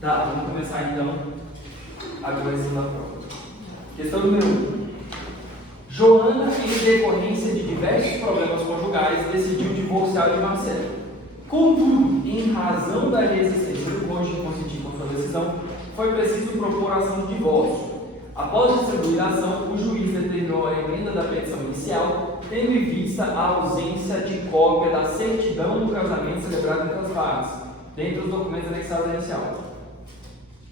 Tá, vamos começar então a correção da prova. Questão número 1. Joana, em decorrência de diversos problemas conjugais, decidiu divorciar de Marcelo. Contudo, em razão da resistência do cônjuge em consentir com sua decisão, foi preciso propor ação de divórcio. Após distribuir a ação, o juiz determinou a emenda da petição inicial, tendo em vista a ausência de cópia da certidão do casamento celebrado entre as partes, dentre os documentos anexados à inicial.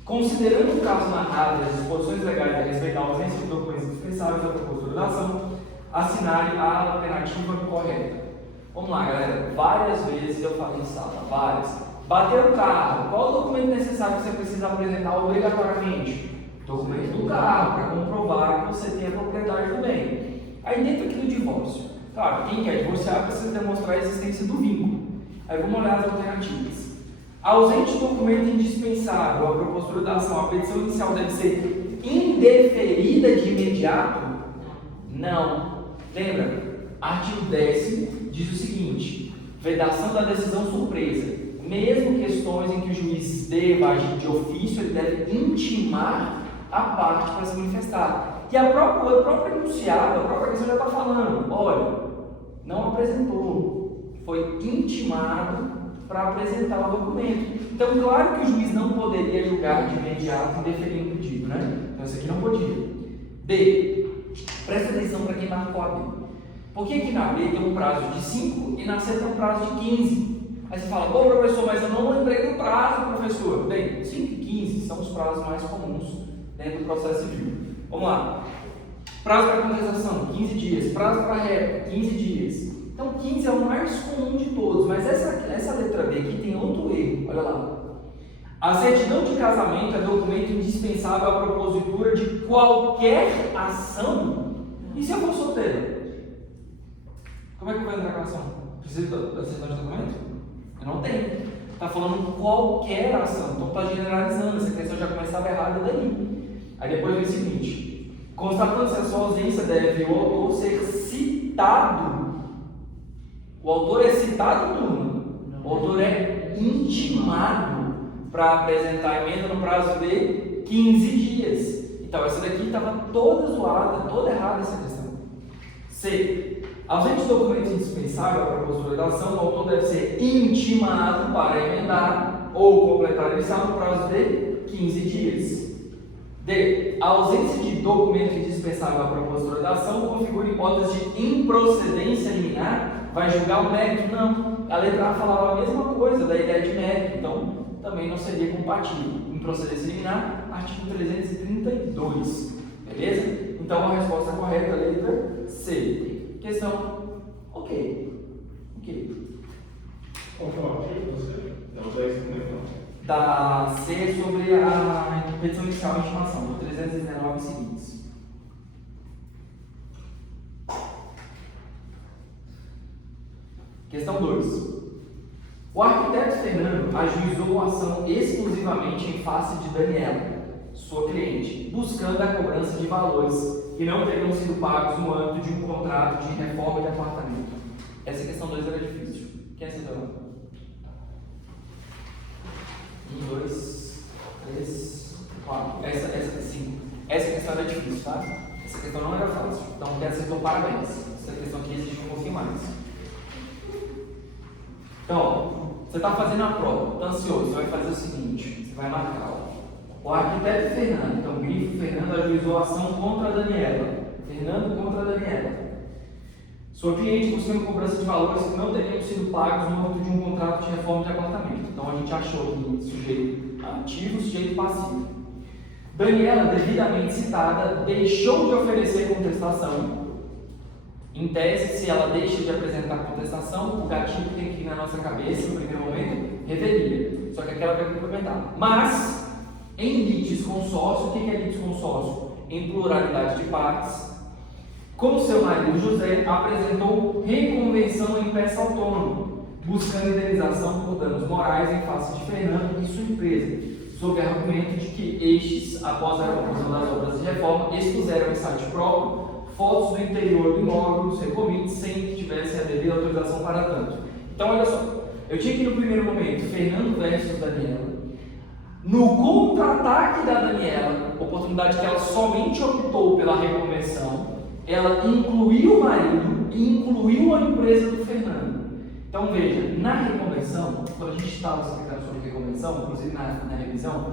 Considerando o caso narrado e as disposições legais a respeito da ausência de documentos indispensáveis à propositura da ação, assinale a alternativa correta. Vamos lá, galera. Várias vezes eu falei em sala, várias. Bater o carro. Qual o documento necessário que você precisa apresentar obrigatoriamente? Documento do carro, para comprovar que você tem a propriedade do bem. Aí dentro aqui do divórcio. Claro, quem quer divorciar precisa demonstrar a existência do vínculo. Aí vamos olhar as alternativas. Ausente documento indispensável, a propositura da ação, a petição inicial deve ser indeferida de imediato? Não. Lembra? Artigo 10º diz o seguinte: vedação da decisão surpresa. Mesmo questões em que o juiz deva agir de ofício, ele deve intimar a parte para se manifestar. E o próprio enunciado, a própria questão já está falando: olha, não apresentou, foi intimado para apresentar o documento. Então, claro que o juiz não poderia julgar de imediato indeferindo o pedido, né? Então, isso aqui não podia. B. Presta atenção para quem marcou a B. Porque aqui na B tem um prazo de 5 e na C tem um prazo de 15. Aí você fala: pô, professor, mas eu não lembrei do prazo, professor. Bem, 5 e 15 são os prazos mais comuns dentro do processo civil. Vamos lá. Prazo para contestação, 15 dias. Prazo para réplica, 15 dias. Então, 15 é o mais comum de todos, mas essa letra B aqui tem outro erro, olha lá. A certidão de casamento é documento indispensável à propositura de qualquer ação. E se eu for solteiro? Como é que eu vou entrar com a ação? Preciso da certidão de casamento? Eu não tenho. Está falando qualquer ação, então está generalizando, essa questão já começava errada daí. Aí depois vem o seguinte: constatando-se a sua ausência, deve o autor ser citado. O autor é citado, turma? O autor é intimado para apresentar a emenda no prazo de 15 dias. Então, essa daqui estava toda zoada, toda errada essa questão. C. Ausente de documento indispensável à propositura da ação, o autor deve ser intimado para emendar ou completar a emissão no prazo de 15 dias. D. A ausência de documento indispensável à propositura da ação configura hipótese de improcedência liminar. Vai julgar o mérito? Não. A letra A falava a mesma coisa da ideia de mérito, então também não seria compatível. Improcedência liminar, artigo 332. Beleza? Então a resposta correta é a letra C. Questão, ok. Qual foi o artigo você? Não, 10 não. Da C sobre a petição inicial de intimação, do 319 seguintes. Questão 2. O arquiteto Fernando ajuizou a ação exclusivamente em face de Daniela, sua cliente, buscando a cobrança de valores que não teriam sido pagos no âmbito de um contrato de reforma de apartamento. Essa questão 2 era difícil. Quem acertou? 1, 2, 3, 4. Essa 5. Essa questão era difícil, tá? Essa questão não era fácil. Então, quem acertou, parabéns. Essa questão aqui exige um pouquinho mais. Então, você está fazendo a prova, está ansioso, você vai fazer o seguinte: você vai marcar. O arquiteto Fernando, então grifo Fernando ajuizou a ação contra a Daniela. Fernando contra a Daniela. Sua cliente buscando cobrança de valores que não teriam sido pagos no âmbito de um contrato de reforma de apartamento. Então a gente achou aqui sujeito ativo, sujeito passivo. Daniela, devidamente citada, deixou de oferecer contestação. Em tese, se ela deixa de apresentar contestação, o gatilho que tem aqui na nossa cabeça, no primeiro momento, revelia. Só que aquela vai complementar. Mas, em litisconsórcio, o que é litisconsórcio? Em pluralidade de partes, como seu marido José apresentou reconvenção em peça autônoma, buscando indenização por danos morais em face de Fernando e sua empresa, sob argumento de que estes, após a conclusão das obras de reforma, expuseram em site próprio fotos do interior do imóvel, dos recomendos, sem que tivessem a devida autorização para tanto. Então, olha só, eu tinha aqui no primeiro momento Fernando versus Daniela. No contra-ataque da Daniela, oportunidade que ela somente optou pela reconversão, ela incluiu o marido e incluiu a empresa do Fernando. Então veja, na reconversão, quando a gente estava explicando sobre reconversão, inclusive na revisão,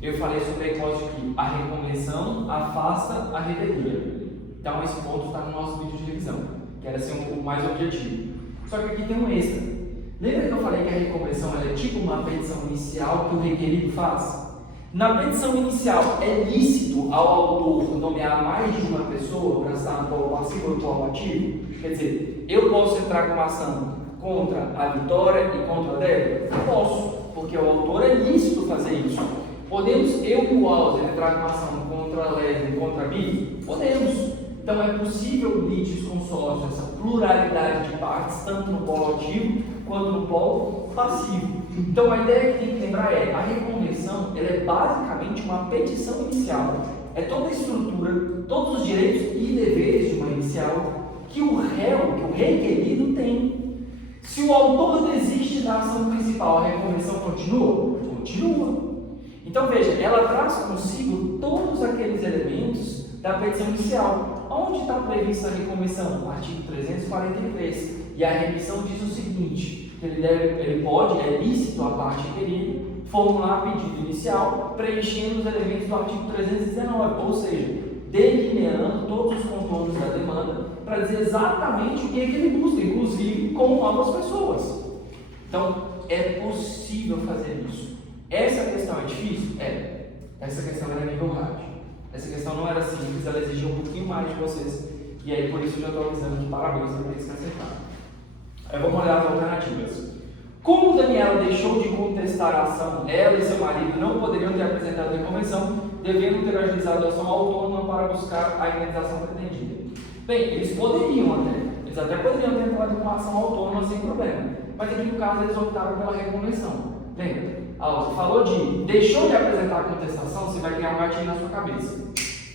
eu falei sobre a hipótese de que a reconversão afasta a revelia. Então esse ponto está no nosso vídeo de revisão, que era assim o mais objetivo. Só que aqui tem um extra. Lembra que eu falei que a reconversão é tipo uma petição inicial que o requerido faz? Na petição inicial, é lícito ao autor nomear mais de uma pessoa para estar no polo passivo ou no polo ativo? Quer dizer, eu posso entrar com uma ação contra a Vitória e contra a Débora? Posso, porque o autor é lícito fazer isso. Podemos, eu e o Walter, entrar com uma ação contra a Leslie e contra a Bi? Podemos. Então é possível litígios consórcios, essa pluralidade de partes, tanto no polo ativo quanto no polo passivo. Então a ideia que tem que lembrar é, a reconversão ela é basicamente uma petição inicial. É toda a estrutura, todos os direitos e deveres de uma inicial que o réu, que o requerido tem. Se o autor desiste da ação principal, a reconversão continua? Continua. Então veja, ela traz consigo todos aqueles elementos da petição inicial. Onde está prevista a reconversão? No artigo 343. E a remissão diz o seguinte, que ele pode, é lícito a parte requerida, formular pedido inicial, preenchendo os elementos do artigo 319, ou seja, delineando todos os contornos da demanda para dizer exatamente o que é que ele busca, inclusive com novas pessoas. Então, é possível fazer isso. Essa questão é difícil? É. Essa questão era nível hard. Essa questão não era simples, ela exigia um pouquinho mais de vocês. E aí, por isso, eu já estou avisando que parabéns para eles que acertaram. Aí vamos olhar as alternativas. Como Daniela deixou de contestar a ação, ela e seu marido não poderiam ter apresentado a reconversão, devendo ter agilizado a ação autônoma para buscar a indenização pretendida. Bem, eles poderiam eles até poderiam ter entrado com uma ação autônoma sem problema, mas aqui no caso eles optaram pela reconversão. Lembra? Você falou deixou de apresentar a contestação, você vai criar um gatilho na sua cabeça.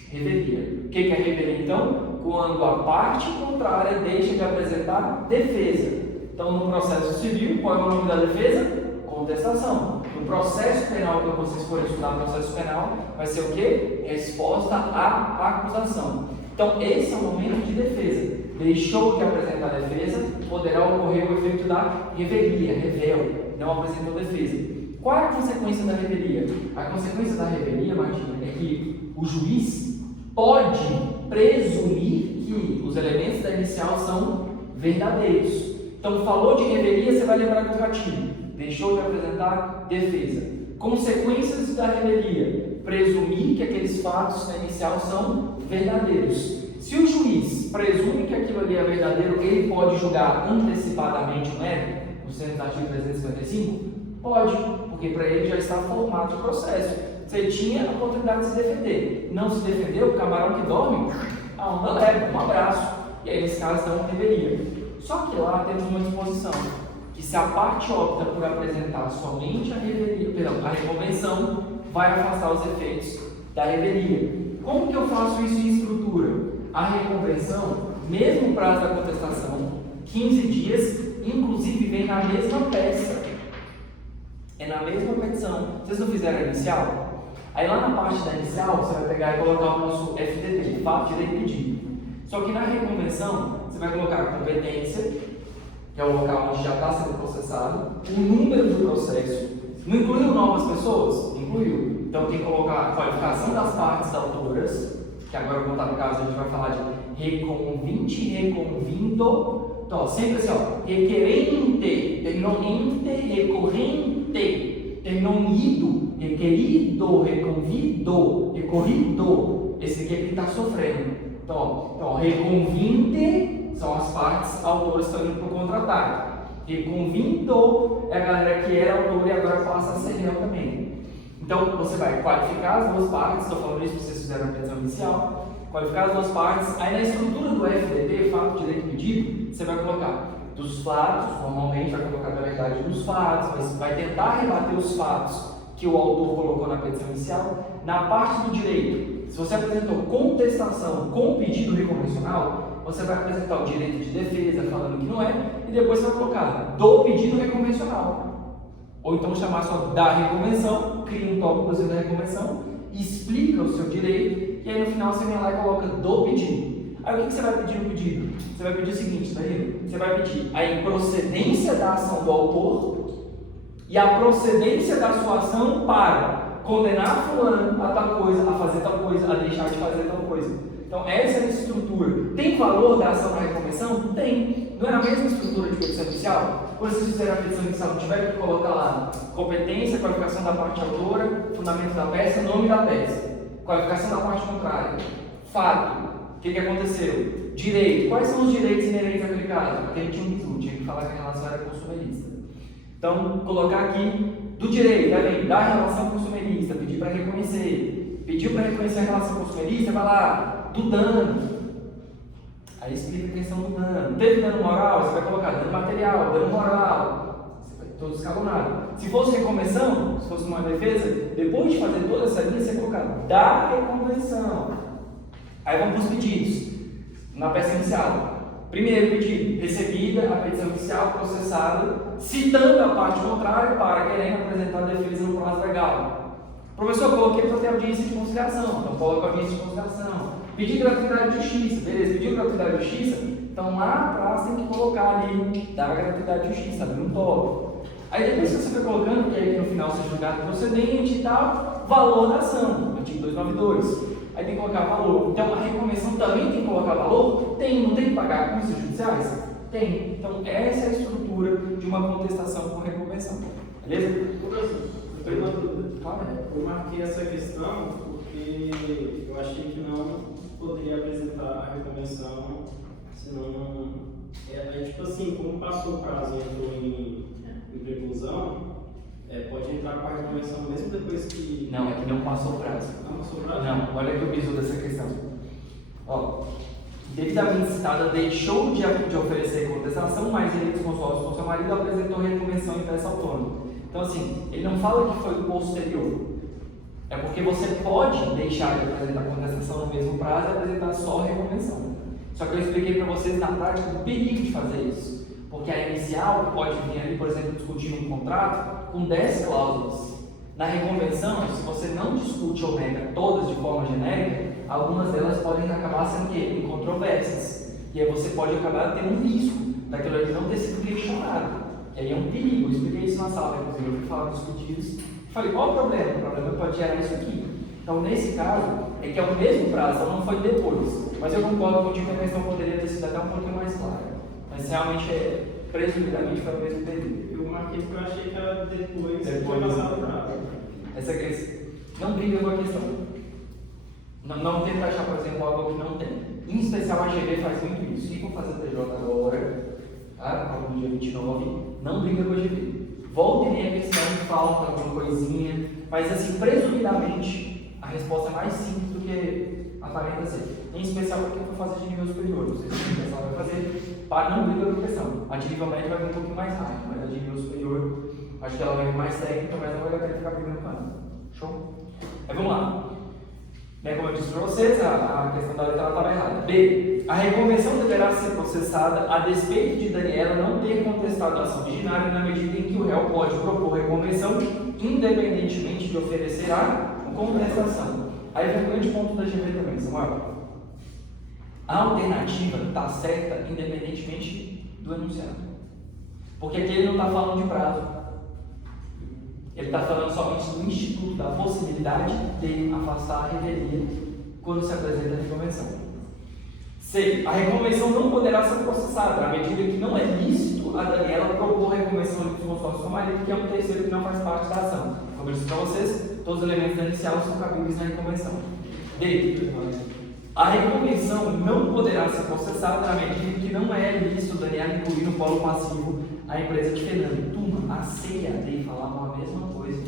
Revelia. O que é revelia então? Quando a parte contrária deixa de apresentar defesa. Então, no processo civil, qual é o nome da defesa? Contestação. No processo penal, quando vocês forem estudar o processo penal, vai ser o quê? Resposta à acusação. Então, esse é o momento de defesa. Deixou de apresentar a defesa, poderá ocorrer o efeito da revelia, revel, não apresentou defesa. Qual é a consequência da revelia? A consequência da revelia, Martina, é que o juiz pode presumir que os elementos da inicial são verdadeiros. Então, falou de revelia, você vai lembrar do gatilho. Deixou de apresentar defesa. Consequências da revelia: presumir que aqueles fatos da inicial são verdadeiros. Se o juiz presume que aquilo ali é verdadeiro, ele pode julgar antecipadamente o mérito, no centro do artigo 355? Pode, porque para ele já está formado o processo. Você tinha a oportunidade de se defender. Não se defendeu, o camarão que dorme, a onda leva, um abraço. E aí, nesse caso, não deveria. Só que lá temos uma disposição, que se a parte opta por apresentar somente a reconvenção, vai afastar os efeitos da revelia. Como que eu faço isso em estrutura? A reconvenção, mesmo o prazo da contestação, 15 dias, inclusive vem na mesma peça. É na mesma petição. Vocês não fizeram a inicial? Aí lá na parte da inicial, você vai pegar e colocar o nosso FDP, fato, direito pedido. Só que na reconvenção, você vai colocar a competência, que é o local onde já está sendo processado, o número do processo. Não incluiu novas pessoas? Incluiu. Então tem que colocar a qualificação das partes autoras, que agora eu vou contar no caso, a gente vai falar de reconvinte, reconvindo. Então, sempre assim, requerente, terminou ente, recorrente, terminou ido, requerido, reconvido, recorrido. Esse aqui é que está sofrendo. Então, reconvinte são as partes autoras que estão indo para o contra-ataque. Reconvindo é a galera que era autor e agora passa a ser réu também. Então, você vai qualificar as duas partes, estou falando isso porque vocês fizeram a petição inicial, qualificar as duas partes, aí na estrutura do FDP, fato, direito, pedido, você vai colocar dos fatos, normalmente vai colocar na verdade dos fatos, vai tentar rebater os fatos que o autor colocou na petição inicial. Na parte do direito, se você apresentou contestação com pedido reconvencional, você vai apresentar o direito de defesa, falando que não é, e depois você vai colocar do pedido reconvencional. Ou então chamar só da reconvenção, cria um tópico da reconvenção, explica o seu direito, e aí no final você vem lá e coloca do pedido. Aí o que você vai pedir no pedido? Você vai pedir o seguinte, Danilo, você vai pedir a improcedência da ação do autor e a procedência da sua ação para condenar fulano a tal coisa, a fazer tal coisa, a deixar de fazer tal coisa. Então essa é a estrutura. Tem valor da ação da reconvenção? Tem. Não é a mesma estrutura de petição inicial? Quando vocês fizerem a petição inicial, tiver que colocar lá competência, qualificação da parte autora, fundamento da peça, nome da peça, qualificação da parte contrária, fato. O que aconteceu? Direito. Quais são os direitos inerentes àquele caso? Aquele tinha que falar que a relação era consumerista. Então, colocar aqui do direito, além da relação consumerista, pedir para reconhecer. Pediu para reconhecer a relação consumerista, vai lá, do dano. Aí explica a questão do dano. Teve dano moral? Você vai colocar dano material, dano moral. Você vai todo escalonado. Se fosse reconvenção, se fosse uma defesa, depois de fazer toda essa linha, você vai colocar da reconvenção. Aí vamos para os pedidos, na peça inicial. Primeiro pedido, recebida a petição inicial processada, citando a parte contrária para querendo apresentar a defesa no prazo legal. Professor, coloquei para ter audiência de conciliação, então coloca audiência de conciliação. Pedir gratuidade de justiça, beleza, pediu gratuidade de justiça, então lá atrás tem que colocar ali, dar gratuidade de justiça, abrir um tópico. Aí depois que você foi colocando, que aí no final seja julgado procedente e tal, valor da ação, artigo 292. Aí tem que colocar valor. Então a reconvenção também tem que colocar valor? Tem, não tem que pagar custos judiciais? Tem. Então essa é a estrutura de uma contestação com reconvenção. Beleza? Eu tenho uma dúvida. Claro. Eu marquei essa questão porque eu achei que não poderia apresentar a reconvenção, senão. Tipo assim, como passou o prazo e entrou em preclusão, pode entrar com a reconvenção mesmo depois que. Não, é que não passou o prazo. Não passou o prazo? Não, olha que eu biso dessa questão. Ó, devidamente citada, deixou de oferecer contestação, mas ele, desconsolado com seu marido, apresentou reconvenção em peça autônoma. Então, assim, ele não fala que foi posterior. É porque você pode deixar de apresentar contestação no mesmo prazo e apresentar só a reconvenção. Só que eu expliquei para vocês na prática o perigo de fazer isso. Porque a inicial pode vir ali, por exemplo, discutir um contrato com 10 cláusulas. Na reconvenção, se você não discute ou nega todas de forma genérica, algumas delas podem acabar sendo em controvérsias. E aí você pode acabar tendo um risco daquilo ali não ter sido questionado. E aí é um perigo. Eu expliquei isso na sala, inclusive, eu fui falar dos discutidos. Falei, qual é o problema? O problema pode gerar isso aqui. Então, nesse caso, é que é o mesmo prazo, então não foi depois. Mas eu concordo contigo que a questão poderia ter sido até um pouquinho mais clara. Mas realmente, presumidamente, foi o mesmo período. Eu marquei porque eu achei que era depois que foi passado o prazo. Essa questão não briga com a questão. Não tenta achar, por exemplo, algo que não tem. Em especial, a GV faz muito isso. E vou fazer o TJ agora, tá? No dia 29, não briga com a GV. Volta e meia a questão, falta alguma coisinha, mas assim, presumidamente, a resposta é mais simples do que aparenta ser. Em especial porque eu vou fazer de nível superior. Não sei se a pessoa vai fazer, não briga com a questão. A de nível médio vai vir um pouquinho mais rápido, mas a de nível superior, acho que ela vai vir mais técnica, mas não vai dar ficar brigando com ela. Show? Aí vamos lá. Como eu disse para vocês, a questão da letra estava errada. B. A reconvenção deverá ser processada a despeito de Daniela não ter contestado a ação originária na medida em que o réu pode propor reconvenção independentemente de oferecer a contestação. Aí vem o grande ponto da GV também, Samuel. A alternativa está certa independentemente do enunciado. Porque aqui ele não está falando de prazo. Ele está falando somente do instituto, da possibilidade de afastar a revelia quando se apresenta a reconvenção. C. A reconvenção não poderá ser processada, na medida que não é lícito a Daniela propor reconvenção de consórcio com o marido, que é um terceiro que não faz parte da ação. Como eu disse para vocês, todos os elementos da inicial são cabíveis na reconvenção. D. A reconvenção não poderá ser processada na medida que não é lícito Daniela incluir no polo passivo a empresa de Fernando. Turma, a C e a D falavam a mesma coisa.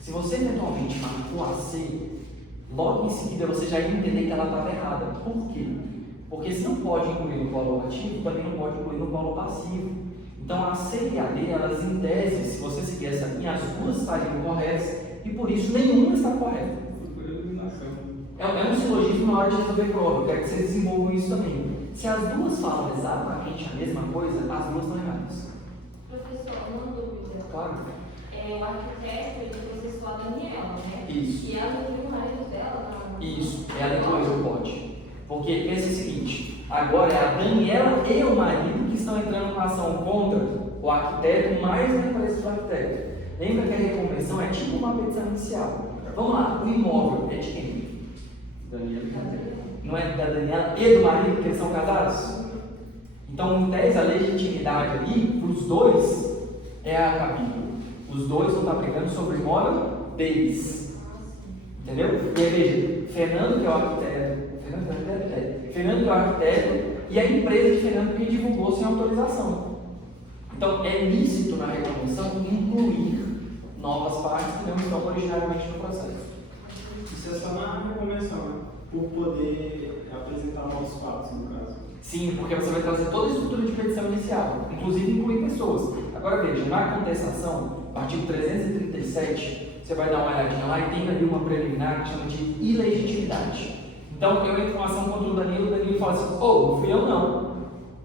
Se você eventualmente marcou a C, logo em seguida você já ia entender que ela estava errada. Por quê? Porque se não pode incluir no polo ativo, também não pode incluir no polo passivo. Então a C e a D, elas em tese, se você seguir essa linha, as duas estariam corretas e por isso nenhuma está correta. É um silogismo na hora de resolver prova, eu quero que vocês desenvolvam isso também. Se as duas falam exatamente a mesma coisa, as duas estão erradas. Professor, uma dúvida. Claro. o arquiteto, ele processou a Daniela, né? Isso. E ela incluiu o marido dela na... Isso, ela incluiu o pode. Porque pensa o seguinte, agora é a Daniela e o marido que estão entrando com ação contra o arquiteto mais a empresa do arquiteto. Lembra que a reconvenção é tipo uma petição inicial. Vamos lá, o imóvel é de quem? Daniela. Não é da Daniela e do marido, porque eles são casados? Então, em tese, a legitimidade ali, para os dois, é a capítulo. Os dois vão estar brigando sobre o imóvel deles. Entendeu? E aí, veja, Fernando, que é o arquiteto, Fernando, que é o arquiteto, e a empresa de Fernando que divulgou sem autorização. Então, é lícito na reconvenção incluir novas partes que não estão originariamente no processo. Isso é só na reconvenção, né? Por poder apresentar novos fatos, no caso. Sim, porque você vai trazer toda a estrutura de petição inicial, inclusive incluir pessoas. Agora veja, na contestação, artigo 337, você vai dar uma olhadinha lá e tem ali uma preliminar que chama de ilegitimidade. Então, eu entro com ação contra o Danilo fala assim, não fui eu não.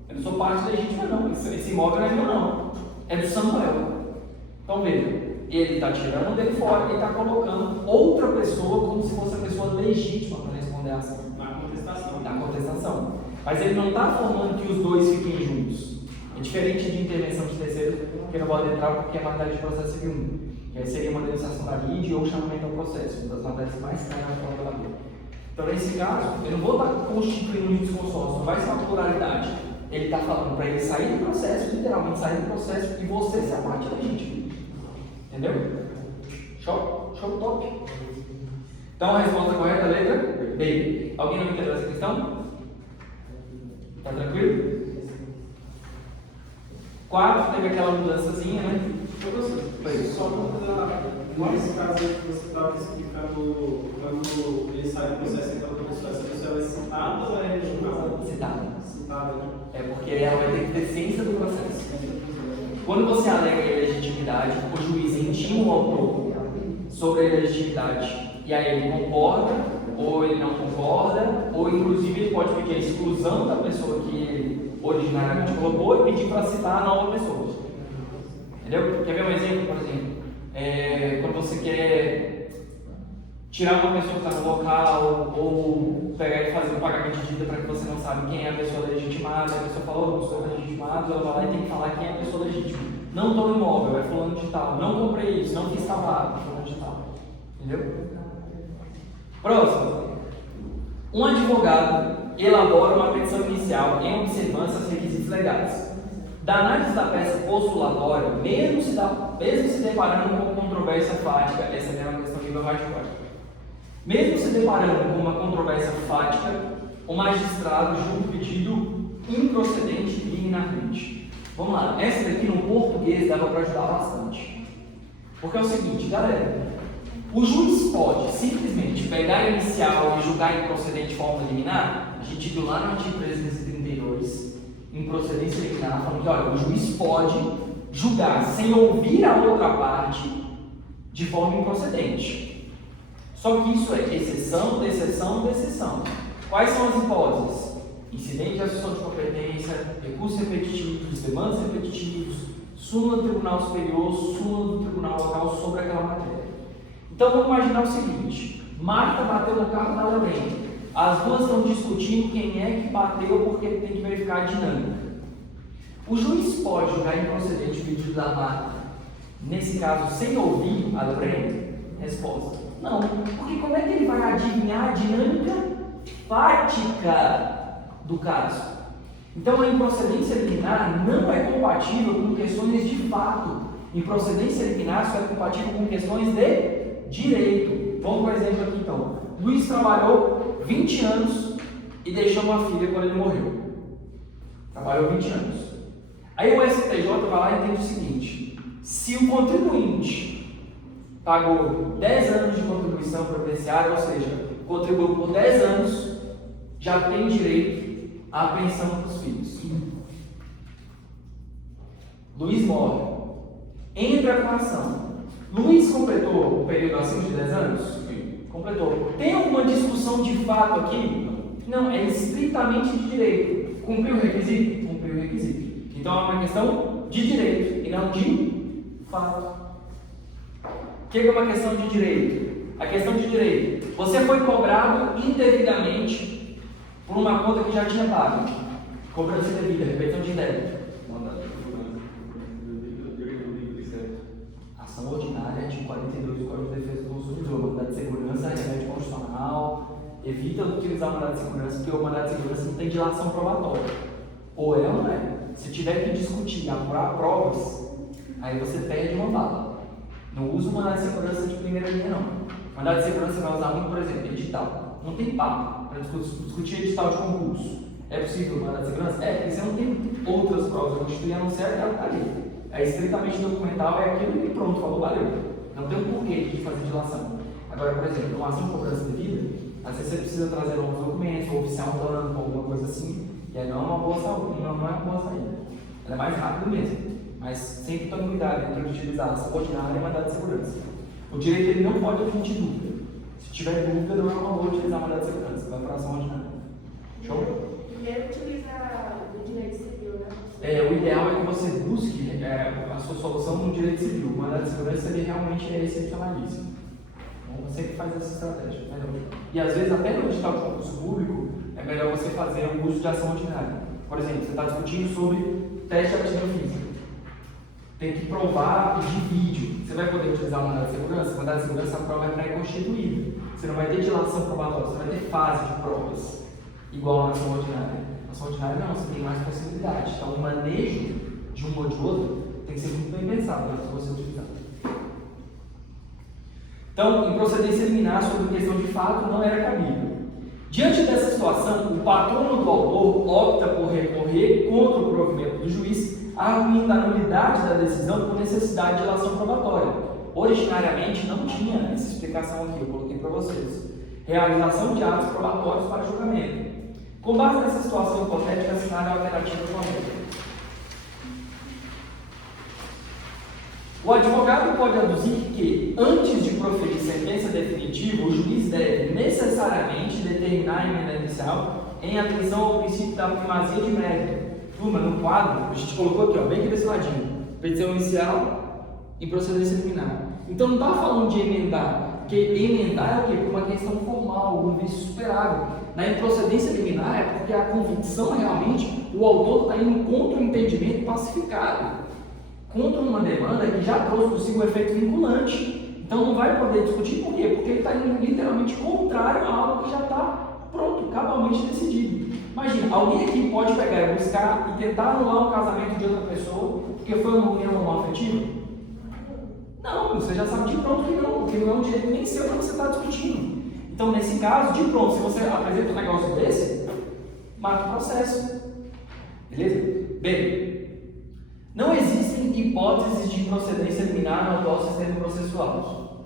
Eu não sou parte legítima não, esse imóvel não é meu não, é do Samuel. Então veja, ele está tirando dele fora e está colocando outra pessoa como se fosse a pessoa legítima para responder a ação. Na contestação. Mas ele não está formando que os dois fiquem juntos. É diferente de intervenção de terceiros, que eu não vou adentrar porque é matéria de processo civil 1. Que aí seria uma denunciação da lide ou chamamento ao processo, uma das matérias mais caras na forma da lei. Então, nesse caso, eu não vou estar constituindo um consórcio, não vai ser uma pluralidade. Ele está falando para ele sair do processo, literalmente sair do processo, e você ser a parte legítima. Entendeu? Show? Show top. Então, a resposta correta, letra B. Alguém não entendeu essa questão? Tá tranquilo? 4, teve aquela mudançazinha, né? Só para nesse caso aí que você estava explicando, quando ele sai do processo, então essa pessoa é citada ou é legitimada? Citada, né? É porque ela vai ter que ter ciência do processo. Quando você alega ilegitimidade, o juiz intima o autor sobre a ilegitimidade. E aí ele concorda, ou ele não concorda, ou inclusive ele pode pedir a exclusão da pessoa que ele originariamente colocou e pedir para citar a nova pessoa. Entendeu? Quer ver um exemplo? Por exemplo, quando você quer tirar uma pessoa que está no local, ou pegar e fazer um pagamento de dívida para que você não sabe quem é a pessoa legitimada, a pessoa falou, não sou legitimado, ela vai lá e tem que falar quem é a pessoa legítima. Não estou no imóvel, é fulano de tal, não comprei isso, não fiz tabaco, fulano de tal. Entendeu? Próximo. Um advogado elabora uma petição inicial em observância aos requisitos legais. Da análise da peça postulatória, mesmo se deparando com controvérsia fática, essa é uma questão nível hardcore. Mesmo se deparando com uma controvérsia fática, o magistrado julga o pedido improcedente liminarmente. Vamos lá, essa daqui no português dava para ajudar bastante. Porque é o seguinte, galera, o juiz pode simplesmente pegar a inicial e julgar improcedente de forma liminar. A gente viu lá no artigo 332, improcedência liminar, falando que olha, o juiz pode julgar sem ouvir a outra parte de forma improcedente. Só que isso é exceção, de exceção, de exceção. Quais são as hipóteses? Incidente de assunção de competência, recursos repetitivos, demandas repetitivos, súmula do Tribunal Superior, súmula do Tribunal Local sobre aquela matéria. Então vamos imaginar o seguinte: Marta bateu no carro da Lorena. As duas estão discutindo quem é que bateu porque tem que verificar a dinâmica. O juiz pode julgar improcedente o pedido da Marta, nesse caso, sem ouvir a Lorena? Resposta: não, porque como é que ele vai adivinhar a dinâmica fática do caso? Então a improcedência liminar não é compatível com questões de fato. Improcedência liminar só é compatível com questões de direito. Vamos por exemplo aqui então. Luiz trabalhou 20 anos e deixou uma filha quando ele morreu. Trabalhou 20 anos. Aí o STJ vai lá e entende o seguinte: se o contribuinte pagou 10 anos de contribuição previdenciária, ou seja, contribuiu por 10 anos, já tem direito à pensão para os filhos. Luiz morre. Entra com a ação. Luiz completou o período acima de 10 anos? Completou. Tem alguma discussão de fato aqui? Não, é estritamente de direito. Cumpriu o requisito? Cumpriu o requisito. Então é uma questão de direito e não de fato. O que é uma questão de direito? A questão de direito. Você foi cobrado indevidamente por uma conta que já tinha pago. Cobrança indevida, repetição de débito. Ação ordinária, artigo 42 do Código de Defesa do Consumidor. Mandado de segurança, remédio constitucional. Evita utilizar o mandado de segurança, porque o mandado de segurança não tem dilação probatória. Ou é ou não é. Se tiver que discutir, apurar provas, aí você perde uma bala. Não usa o mandado de segurança de primeira linha, não. O mandado de segurança você vai usar muito, por exemplo, edital. Não tem papo para discutir edital de concurso. É possível o mandado de segurança? É, porque você não tem outras provas a constituir, a não ser aquela que está ali. É estritamente documental, é aquilo e pronto, falou, valeu. Não tem um porquê de fazer dilação. Agora, por exemplo, uma ação de cobrança devida, às vezes você precisa trazer novos documentos, ou oficiar um banco, alguma coisa assim, e aí não é uma boa saúde, não é uma boa saída. Ela é mais rápida mesmo, mas sempre tome cuidado entre utilizar a ação ordinária e mandado de segurança. O direito ele não pode admitir dúvida. Se tiver dúvida, não é uma boa utilizar mandado de segurança, vai para a ação ordinária. Show? E ele utiliza o direito civil, né? O ideal é que você busque a sua solução no direito civil. O mandado de segurança ele realmente é excepcionalíssimo. Então, você que faz essa estratégia. E às vezes, até no edital de concurso público, é melhor você fazer o uso de ação ordinária. Por exemplo, você está discutindo sobre teste de aptidão física. Tem que provar de vídeo. Você vai poder utilizar o mandado de segurança? O mandado de segurança, a prova é pré-constituída. Você não vai ter dilação probatória, você vai ter fase de provas, igual na ação ordinária. Na ação ordinária não, você tem mais possibilidades. Então, o manejo de um ou de outro tem que ser muito bem pensado antes de você utilizar. Então, em procedência liminar sobre questão de fato, não era cabível. Diante dessa situação, o patrono do autor opta por recorrer contra o provimento do juiz, arguindo a nulidade da decisão por necessidade de dilação probatória. Originariamente não tinha essa explicação aqui, eu coloquei para vocês. Realização de atos probatórios para julgamento. Com base nessa situação hipotética, assinale a alternativa correta. O advogado pode aduzir que, antes de proferir sentença definitiva, o juiz deve necessariamente determinar a emenda inicial em atenção ao princípio da primazia de mérito. Turma, no quadro, a gente colocou aqui, ó, bem aqui desse ladinho, petição inicial e procedência liminar. Então não está falando de emendar, porque emendar é o quê? Por uma questão formal, algum vício superável. Na improcedência liminar é porque a convicção realmente, o autor está indo contra o entendimento pacificado, contra uma demanda que já trouxe consigo um efeito vinculante. Então não vai poder discutir por quê? Porque ele está indo literalmente contrário a algo que já está pronto, cabalmente decidido. Imagina, alguém aqui pode pegar e buscar e tentar anular um casamento de outra pessoa porque foi uma união homoafetiva? Não, você já sabe de pronto que não, porque não é um direito nem seu que você está discutindo. Então, nesse caso, de pronto, se você apresenta um negócio desse, mata o processo. Beleza? Bem, não existem hipóteses de improcedência liminar no atual sistema processual.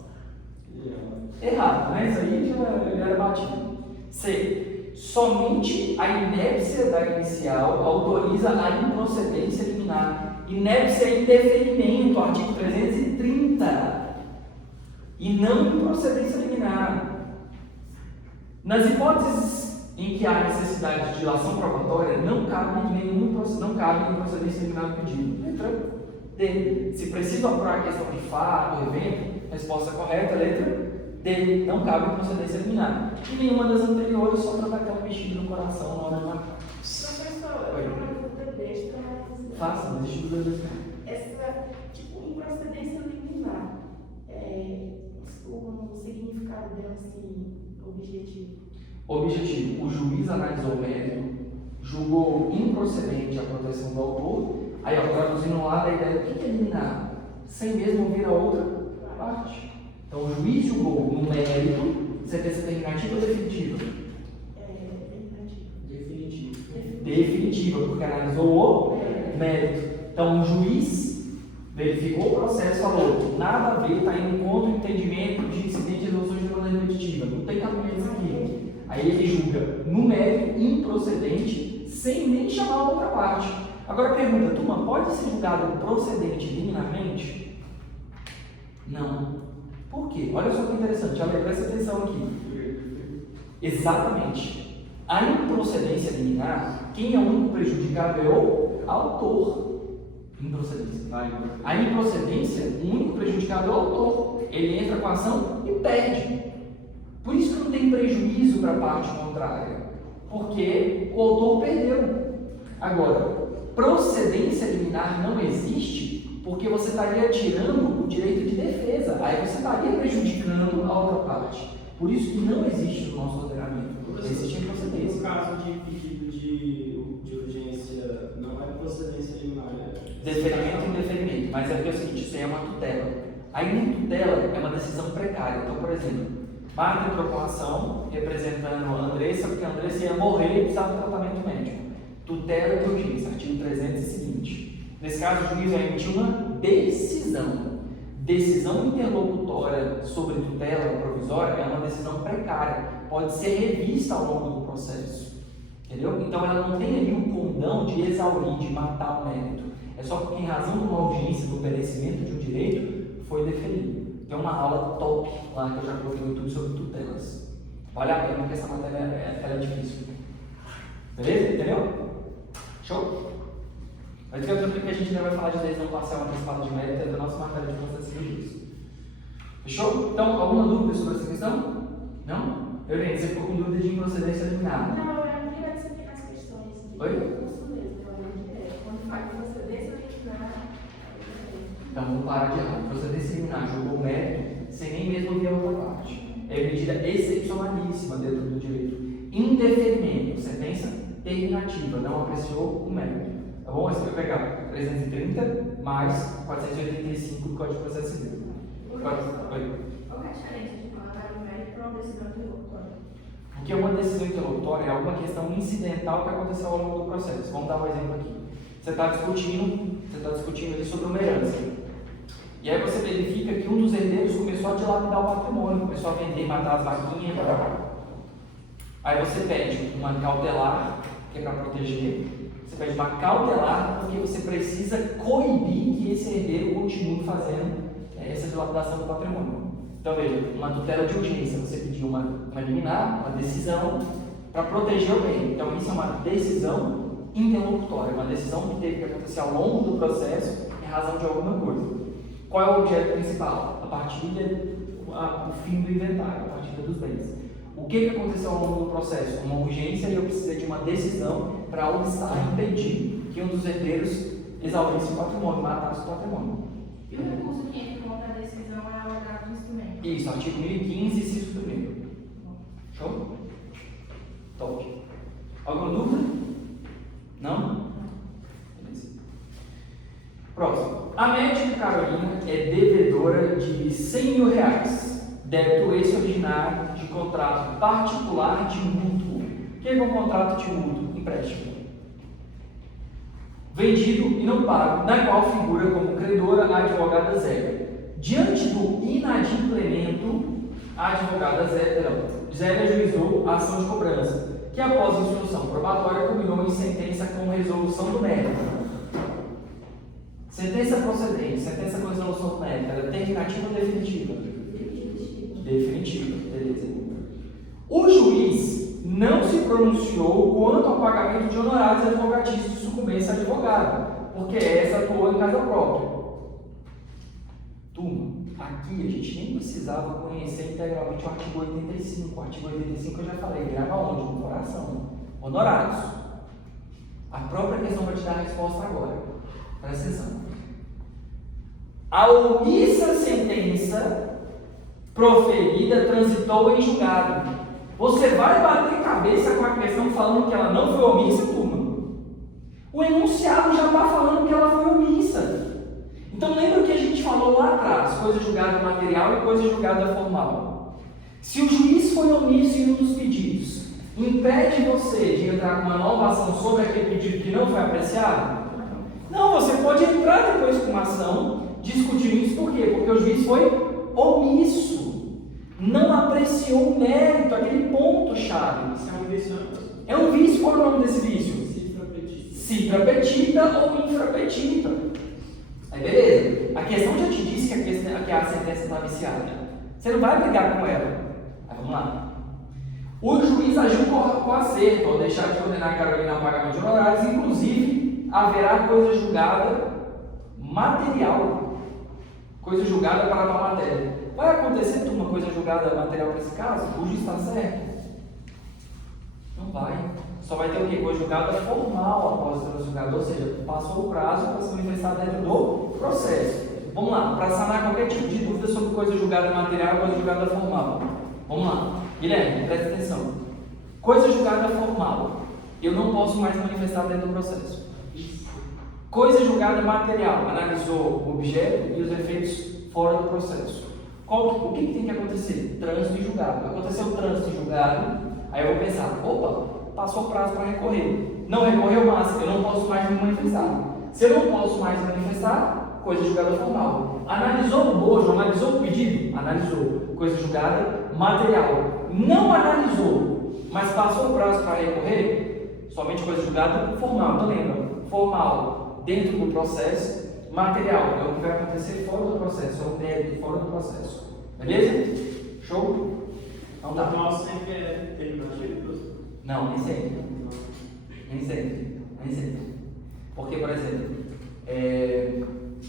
Errado, né? Isso aí já era batido. C. Somente a inépcia da inicial autoriza a improcedência liminar. Inépcia é indeferimento, artigo 330. E não improcedência liminar. Nas hipóteses em que há necessidade de dilação probatória, não cabe improcedência liminar no pedido. Letra D. Se preciso apurar a questão de fato, evento, resposta correta, letra D. Não cabe improcedência liminar. E nenhuma das anteriores, só para dar aquela mexida no coração na hora de marcar. Professor, eu tenho uma dúvida besta, mas... Faça, não existe dúvida desse. Essa, tipo, improcedência liminar, o significado dela, assim, objetivo? Objetivo: o juiz analisou o mérito, julgou improcedente a proteção do autor, aí traduzindo lá da ideia do que é liminar, sem mesmo ouvir a outra parte. Então o juiz julgou no mérito, sentença terminativa ou definitiva? Definitiva, porque analisou o mérito. Então o juiz verificou o processo, falou, nada a ver, está indo contra o entendimento de incidente de resolução de demanda repetitiva, não tem cabimento isso aqui. Aí ele julga no mérito improcedente, sem nem chamar a outra parte. Agora pergunta, turma, pode ser julgado procedente liminarmente? Não. Por quê? Olha só que interessante, olha, presta atenção aqui. Exatamente. A improcedência liminar, quem é o único prejudicado é o autor. Improcedência. A improcedência, o único prejudicado é o autor. ele entra com a ação e perde. Por isso que não tem prejuízo para a parte contrária, porque o autor perdeu. Agora, procedência liminar não existe porque você estaria tirando o direito de defesa, aí você estaria prejudicando a outra parte. Por isso que não existe no nosso ordenamento. Existe procedência. No caso de pedido de urgência, não é procedência liminar, né? Deferimento e indeferimento, mas é porque é o seguinte, isso aí é uma tutela. Aí na tutela é uma decisão precária. Então, por exemplo, Marta entrou com ação representando a Andressa, porque a Andressa ia morrer e precisava de tratamento médico. Tutela de urgência, artigo 300 e seguinte. Nesse caso, o juiz vai emitir uma decisão. Decisão interlocutória sobre tutela provisória é uma decisão precária, pode ser revista ao longo do processo, entendeu? Então ela não tem ali o condão de exaurir, de matar o mérito, é só porque em razão de uma urgência do perecimento de um direito foi deferido. Tem uma aula top lá que eu já coloquei no YouTube sobre tutelas, vale a pena porque essa matéria ela é difícil, beleza? Entendeu? Show? Mas daqui a pouco que a gente ainda vai falar de decisão parcial antecipada de mérito é da nossa matéria de processo civil. Fechou? Então, alguma dúvida sobre essa questão? Não? Eugênio, você ficou com dúvida de improcedência liminar? Não, eu queria explicar as questões. Oi? Quando faz procedência liminar. Então, vamos parar de errar. Procedência liminar julgou o mérito sem nem mesmo ouvir a outra parte. É medida excepcionalíssima dentro do direito. Indeferimento, sentença terminativa, não apreciou o mérito. Tá bom? Você vai pegar 330 mais 485 do Código de Processo Civil. Qual é a diferença de mandar o mérito para uma decisão interlocutória? Porque uma decisão interlocutória é alguma questão incidental que aconteceu ao longo do processo. Vamos dar um exemplo aqui. Você está discutindo ali sobre uma herança. E aí você verifica que um dos herdeiros começou a dilapidar o patrimônio, começou a vender, matar as vaquinhas. Aí você pede uma cautelar, que é para proteger. Você pede uma cautelar porque você precisa coibir que esse herdeiro continue fazendo essa dilapidação do patrimônio. Então veja, uma tutela de urgência, você pediu uma liminar, uma decisão para proteger o bem. Então isso é uma decisão interlocutória, uma decisão que teve que acontecer ao longo do processo em razão de alguma coisa. Qual é o objeto principal? A partilha, o fim do inventário, a partilha dos bens. O que aconteceu ao longo do processo? Uma urgência e eu precisei de uma decisão para obstar, impedir que um dos herdeiros exaurisse o patrimônio, matasse o patrimônio. E o recurso que entra contra a decisão é o agravo do instrumento? Isso, artigo 1015, inciso 1º. Show? Top. Alguma dúvida? Não? Beleza. Próximo. A médica Carolina é devedora de R$100.000. Débito esse originário de contrato particular de mútuo. O que é um contrato de mútuo? Empréstimo. Vendido e não pago, na qual figura como credora a advogada Zélia. Diante do inadimplemento, a advogada Zélia ajuizou a ação de cobrança, que após instrução probatória culminou em sentença com resolução do mérito. Sentença procedente, sentença com resolução do mérito, ela é terminativa ou definitiva? Definitiva, beleza. O juiz não se pronunciou quanto ao pagamento de honorários advocatícios de sucumbência advogada, porque essa atuou em casa própria. Turma, aqui a gente nem precisava conhecer integralmente o artigo 85. O artigo 85 eu já falei, grava onde? No coração. Honorários. A própria questão vai te dar a resposta agora. Presta atenção. A omissa sentença proferida transitou em julgado. Você vai bater cabeça com a questão falando que ela não foi omissa, turma? O enunciado já está falando que ela foi omissa. Então lembra o que a gente falou lá atrás, coisa julgada material e coisa julgada formal. Se o juiz foi omisso em um dos pedidos, impede você de entrar com uma nova ação sobre aquele pedido que não foi apreciado? Não, você pode entrar depois com uma ação discutindo isso, por quê? Porque o juiz foi omisso, não apreciou o mérito, aquele ponto-chave. Isso é um vício. É um vício, qual é o nome desse vício? Cifra petita. Cifra petita ou infrapetita. Aí beleza, a questão já te disse que a sentença está viciada. Você não vai brigar com ela. Aí vamos lá. O juiz agiu com acerto ao deixar de ordenar a Carolina ao pagamento de honorários, inclusive haverá coisa julgada material. Coisa julgada para a matéria. Vai acontecer uma coisa julgada material para esse caso? O juiz está certo? Não vai. Só vai ter o quê? Coisa julgada formal após o julgado, ou seja, passou o prazo para se manifestar dentro do processo. Vamos lá, para sanar qualquer tipo de dúvida sobre coisa julgada material ou coisa julgada formal. Vamos lá. Guilherme, presta atenção. Coisa julgada formal. Eu não posso mais manifestar dentro do processo. Coisa julgada material. Analisou o objeto e os efeitos fora do processo. O que tem que acontecer? Trânsito e julgado. Aconteceu o trânsito e julgado, aí eu vou pensar, opa, passou o prazo para recorrer. Não recorreu mais, eu não posso mais me manifestar. Se eu não posso mais manifestar, coisa julgada formal. Analisou o bojo, analisou o pedido? Analisou. Coisa julgada material. Não analisou, mas passou o prazo para recorrer? Somente coisa julgada formal. Então lembra, formal dentro do processo, material é o que vai acontecer fora do processo, é o mérito fora do processo. Beleza? Show? Então tá. Formal sempre é terminativo? Não, nem sempre. Nem sempre. Porque, por exemplo,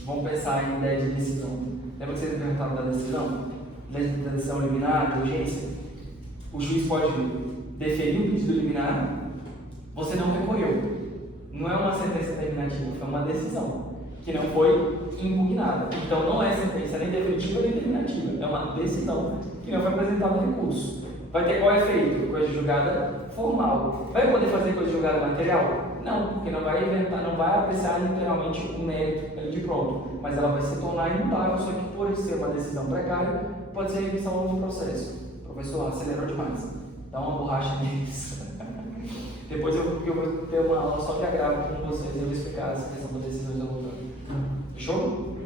vamos pensar em ideia de decisão. Lembra que vocês perguntaram da decisão? Decisão liminar, de urgência? O juiz pode deferir o pedido liminar, você não recorreu. Não é uma sentença terminativa, foi uma decisão que não foi impugnada. Então não é sentença nem definitiva nem terminativa, é uma decisão que não foi apresentada no recurso. Vai ter qual efeito? Coisa julgada formal. Vai poder fazer coisa julgada material? Não, porque não vai inventar, não vai apreciar literalmente o mérito de pronto, mas ela vai se tornar imutável, só que por ser uma decisão precária, pode ser revista ao longo do processo. O professor acelerou demais. Dá uma borracha nisso. Depois eu vou ter uma aula só de agravo com vocês e eu vou explicar essa questão da decisão de aluno. Fechou?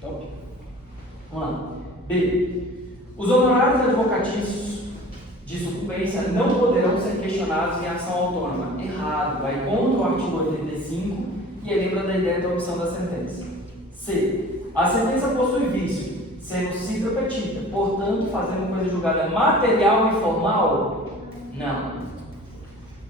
Top. Vamos lá. B. Os honorários advocatícios de sucumbência não poderão ser questionados em ação autônoma. Errado. Vai contra o artigo 85 e lembra da ideia da opção da sentença. C. A sentença possui vício, sendo citra petita, portanto, fazendo coisa julgada material e formal? Não.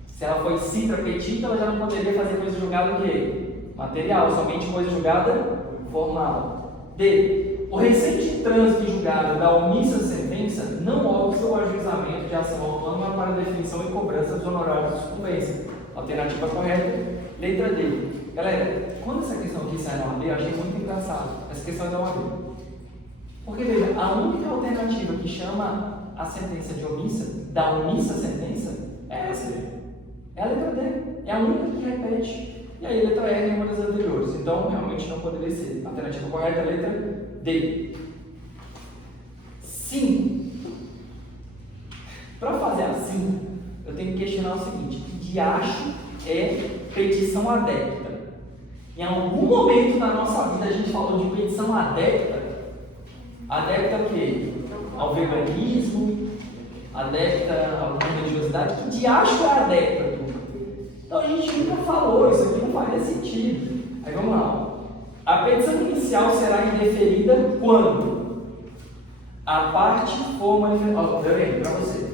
Se ela foi citra petita, ela já não poderia fazer coisa julgada o quê? Material, somente coisa julgada formal. D. O recente trânsito julgado da omissa sentença não obsta o ajuizamento de ação autônoma para definição e cobrança dos honorários de sucumbência. Alternativa correta, letra D. Galera, quando essa questão aqui sai na OAB, eu achei muito engraçado. Essa questão é da OAB. Porque, veja, a única alternativa que chama a sentença de omissa, da omissa sentença, é essa. É a letra D. É a única que repete. E aí a letra E é uma das anteriores. Então, realmente não poderia ser. A alternativa correta é a letra D. 5. Para fazer a 5, eu tenho que questionar o seguinte: que diacho é petição adepta? Em algum momento da nossa vida a gente falou de petição adepta. Adepta o quê? Ao veganismo, adepta a alguma religiosidade. Que diacho é adepta? Então a gente nunca falou, isso aqui não faria sentido. Aí vamos lá. A petição inicial será indeferida quando a parte for manifestada. Peraí, para você.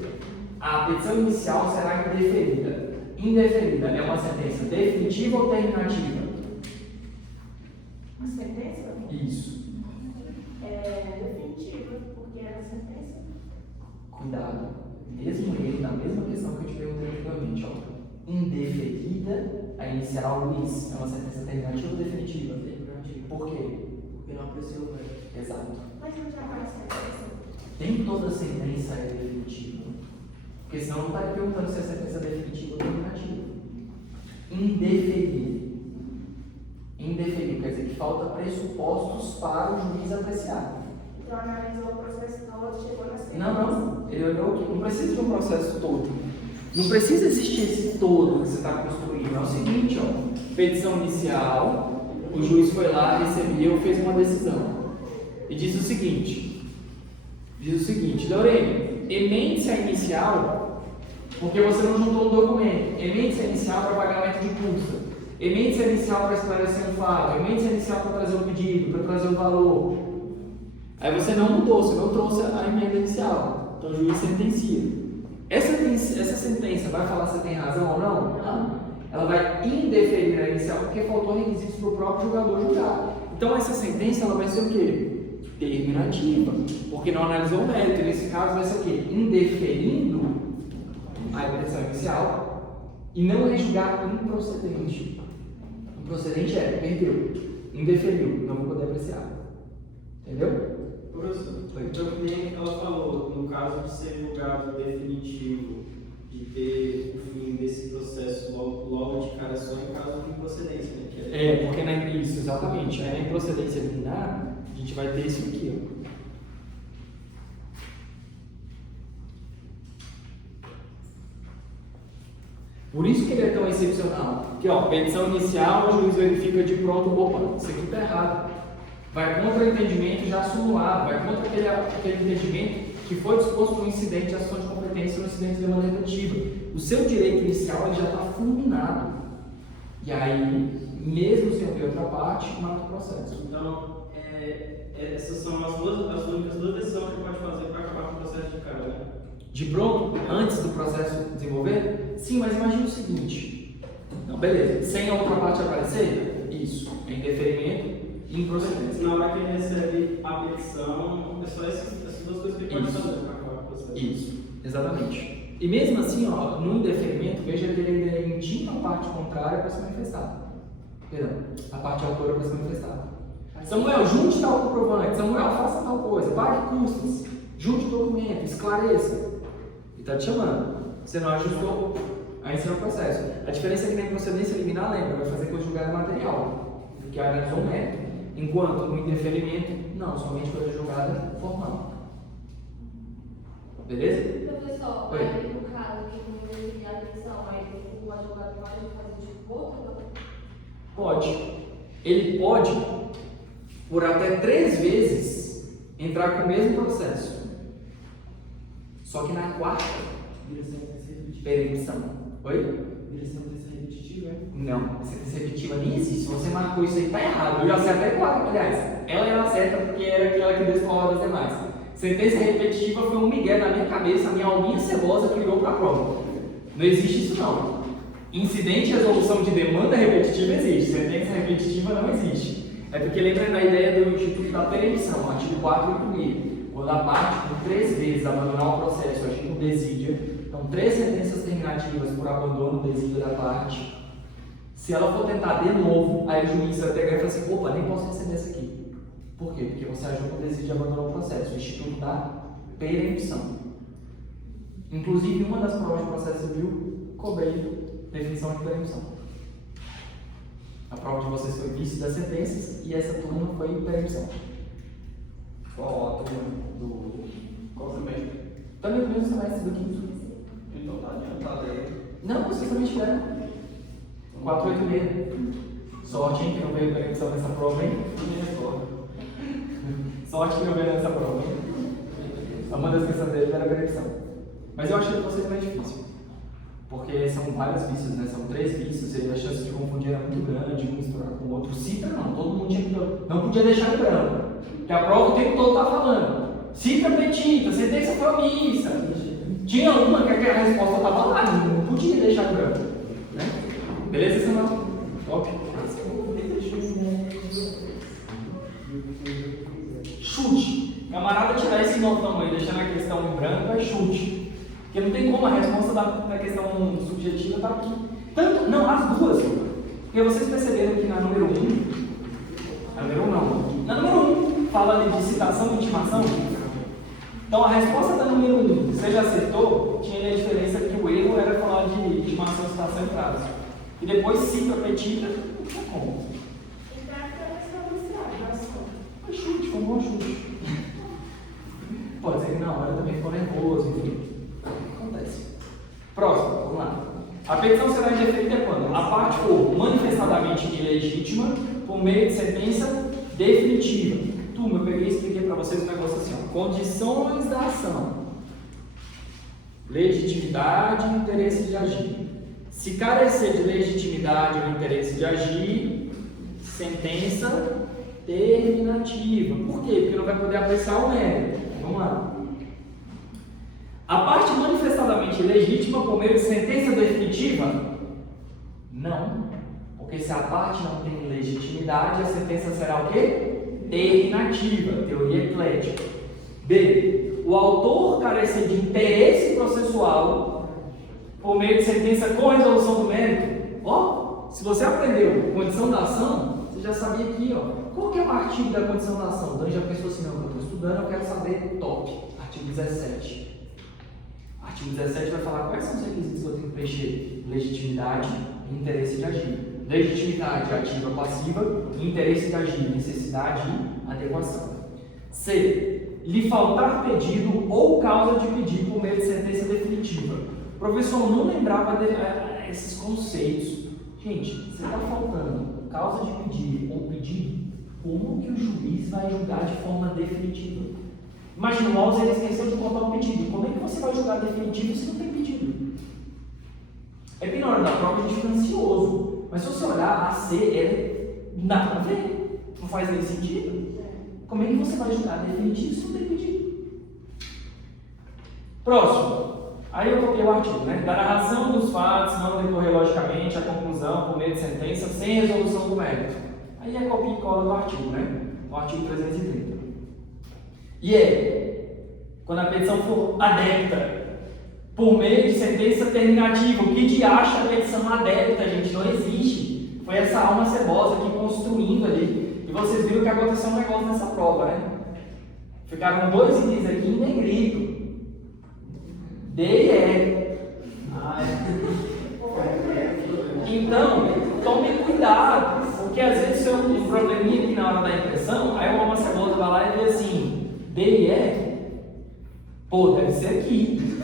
A petição inicial será indeferida. Indeferida é uma sentença definitiva ou terminativa? A sentença? Isso. É definitiva, porque é a sentença. Cuidado. Mesmo ele, na mesma questão que eu te perguntei anteriormente, ó. Indeferida, a inicial Luiz, é uma sentença terminativa ou definitiva? Definitiva. Por quê? Porque não apreciou o mérito. Exato. Mas não já aparece a sentença? Nem toda sentença é definitiva. Porque senão não está perguntando se a sentença é definitiva ou terminativa. Indeferido. Indeferido quer dizer que falta pressupostos para o juiz apreciar. Então analisou o processo todo, chegou na sentença. Não. Ele olhou que não precisa de um processo todo. Não precisa existir esse todo que você está construindo. É o seguinte, ó. Petição inicial, o juiz foi lá, recebeu, fez uma decisão. E diz o seguinte, Lorena, emente-se a inicial, porque você não juntou um documento. Emente-se a inicial para pagamento de custa. Emente-se a inicial para esclarecer um fato. Emente-se a inicial para trazer o pedido, para trazer o valor. Aí você não mudou, você não trouxe a emenda inicial. Então o juiz sentencia. Essa sentença vai falar se tem razão ou não? Não. Ela vai indeferir a inicial porque faltou requisitos para o próprio julgador julgar. Então essa sentença ela vai ser o quê? terminativa, porque não analisou o mérito. Nesse caso vai ser o quê? Indeferindo a pretensão inicial e não rejulgar improcedente. Improcedente é, perdeu, indeferiu, não vou poder apreciar. Entendeu? Professor, então que nem ela falou, no caso de ser julgado definitivo, de ter o fim desse processo logo de cara só em caso de improcedência, né? Porque isso, exatamente. Aí na improcedência liminar, a gente vai ter isso aqui, ó. Por isso que ele é tão excepcional. Aqui, ó, petição inicial, o juiz verifica de pronto, opa, isso aqui está errado. Vai contra o entendimento já simulado, vai contra aquele entendimento que foi disposto no incidente de ação de competência no incidente de demanda repetitiva. O seu direito inicial ele já está fulminado. E aí, mesmo sem haver outra parte, mata o processo. Então, essas são as únicas duas decisões que pode fazer para acabar com o processo de cara, né? De pronto, antes do processo desenvolver? Sim, mas imagine o seguinte. Não, beleza, sem a outra parte aparecer? Isso, é indeferimento e improcedência. Na hora que ele recebe a petição, é só essas duas coisas que ele pode fazer para acabar com o processo. Isso, exatamente. E mesmo assim, ó, no indeferimento, veja que ele ainda intima a parte contrária para se manifestar. Perdão, a parte autora para se manifestar. Samuel, junte tal comprovante. Samuel, faça tal coisa. Pague custos. Junte o documento, esclareça. Ele está te chamando. Você não ajustou, aí você é o processo. A diferença é que na improcedência liminar, lembra, vai fazer coisa julgada material, porque analisou o mérito. Enquanto no indeferimento, não, somente coisa julgada formal. Beleza? Professor, Oi. aí no caso que não recebi a atenção, aí o advogado pode fazer de outro? Pode. Ele pode, por até 3 vezes, entrar com o mesmo processo. Só que na 4ª, permissão. Oi? Não, sentença repetitiva nem existe. Se você marcou isso aí, tá errado. Eu já sei até 4, aliás. Ela era certa porque era aquela que destoava das demais. Sentença repetitiva foi um migué na minha cabeça, a minha alminha cebosa criou para a prova. Não existe isso não. Incidente e resolução de demanda repetitiva existe, sentença repetitiva não existe. É porque lembra da ideia do Instituto da Permissão, artigo 481. Quando a parte, por 3 vezes, abandonar o processo, agindo por desídia, então 3 sentenças terminativas por abandono do desídia da parte. Se ela for tentar de novo, aí o juiz vai pegar e falar assim: opa, nem posso receber essa aqui. Por quê? Porque você agiu por desídia e abandonou o processo. O Instituto da Permissão. Inclusive, uma das provas de processo civil, cobrei definição de permissão. A prova de vocês foi vício das sentenças e essa turma foi permissão. Qual a turma do. Qual semestre? Também no mesmo semestre do quinto. Então tá adiantado aí. Não, vocês também tiveram. 486. Sorte, hein, que não veio permissão nessa prova, hein? Sorte que não veio nessa prova, hein? Uma das questões dele era permissão. Mas eu achei que vocês mais difícil. Porque são vários vícios, né? São 3 vícios e a chance de confundir era muito grande, um misturar com o outro. Cita não, todo mundo tinha que. Não podia deixar em branco. Porque a prova o tempo todo está falando. Cita petita, sentença promissa. Tinha uma que a resposta estava lá, não podia deixar em branco. Né? Beleza, Samuel? Top. Chute. Camarada tirar esse notão aí, deixando a questão em branco, é chute. Porque não tem como a resposta da questão subjetiva está aqui. Tanto, não, as duas. Porque vocês perceberam que na número 1, na número 1 não, na número 1 fala ali de citação e intimação. Então a resposta da número 1, você já acertou, tinha ali a diferença que o erro era falar de intimação, citação e prazo. E depois cita petita, não tinha como. Foi chute, foi um bom chute. Pode ser que na hora também ficou nervoso, enfim. Acontece. Próximo, vamos lá. A petição será indeferida quando a parte for manifestadamente ilegítima por meio de sentença definitiva. Turma, eu peguei e expliquei para vocês um negócio assim, ó. Condições da ação. Legitimidade e interesse de agir. Se carecer de legitimidade ou interesse de agir, sentença terminativa. Por quê? Porque não vai poder apreciar o mérito. Vamos lá. A parte manifestadamente ilegítima por meio de sentença definitiva? Não. Porque se a parte não tem legitimidade, a sentença será o quê? terminativa, teoria eclética. B. O autor carecer de interesse processual por meio de sentença com resolução do mérito. Ó, se você aprendeu condição da ação, você já sabia aqui, ó. Qual que é o artigo da condição da ação? Então já pensou assim, não, eu estou estudando, eu quero saber top. Artigo 17. Artigo 17 vai falar quais são os requisitos que eu tenho que preencher: legitimidade e interesse de agir. Legitimidade ativa passiva, interesse de agir, necessidade e adequação. C. Lhe faltar pedido ou causa de pedido por meio de sentença definitiva. O professor não lembrava esses conceitos. Gente, você está faltando causa de pedido ou pedido, como que o juiz vai julgar de forma definitiva? Imagina, o Alves esqueceu de contar um pedido. Como é que você vai julgar definitivo se não tem pedido? É bem na hora da prova a gente fica ansioso. Mas se você olhar, a C nada a ver. Não faz nem sentido. Como é que você vai julgar definitivo se não tem pedido? Próximo. Aí eu copiei o artigo, né? Da narração dos fatos não decorrer logicamente a conclusão por meio de sentença sem resolução do mérito. Aí é copia e cola do artigo, né? O artigo 330. E é, quando a petição for adepta, por meio de sentença terminativa, o que de acha a petição adepta, gente? Não existe. Foi essa alma cebosa aqui construindo ali. E vocês viram que aconteceu um negócio nessa prova, né? Ficaram 2 itens aqui em negrito. D e E. Então, tome cuidado, porque às vezes tem um probleminha aqui na hora da impressão, aí o alma cebosa vai lá e vê assim, D e E, pô, deve ser aqui.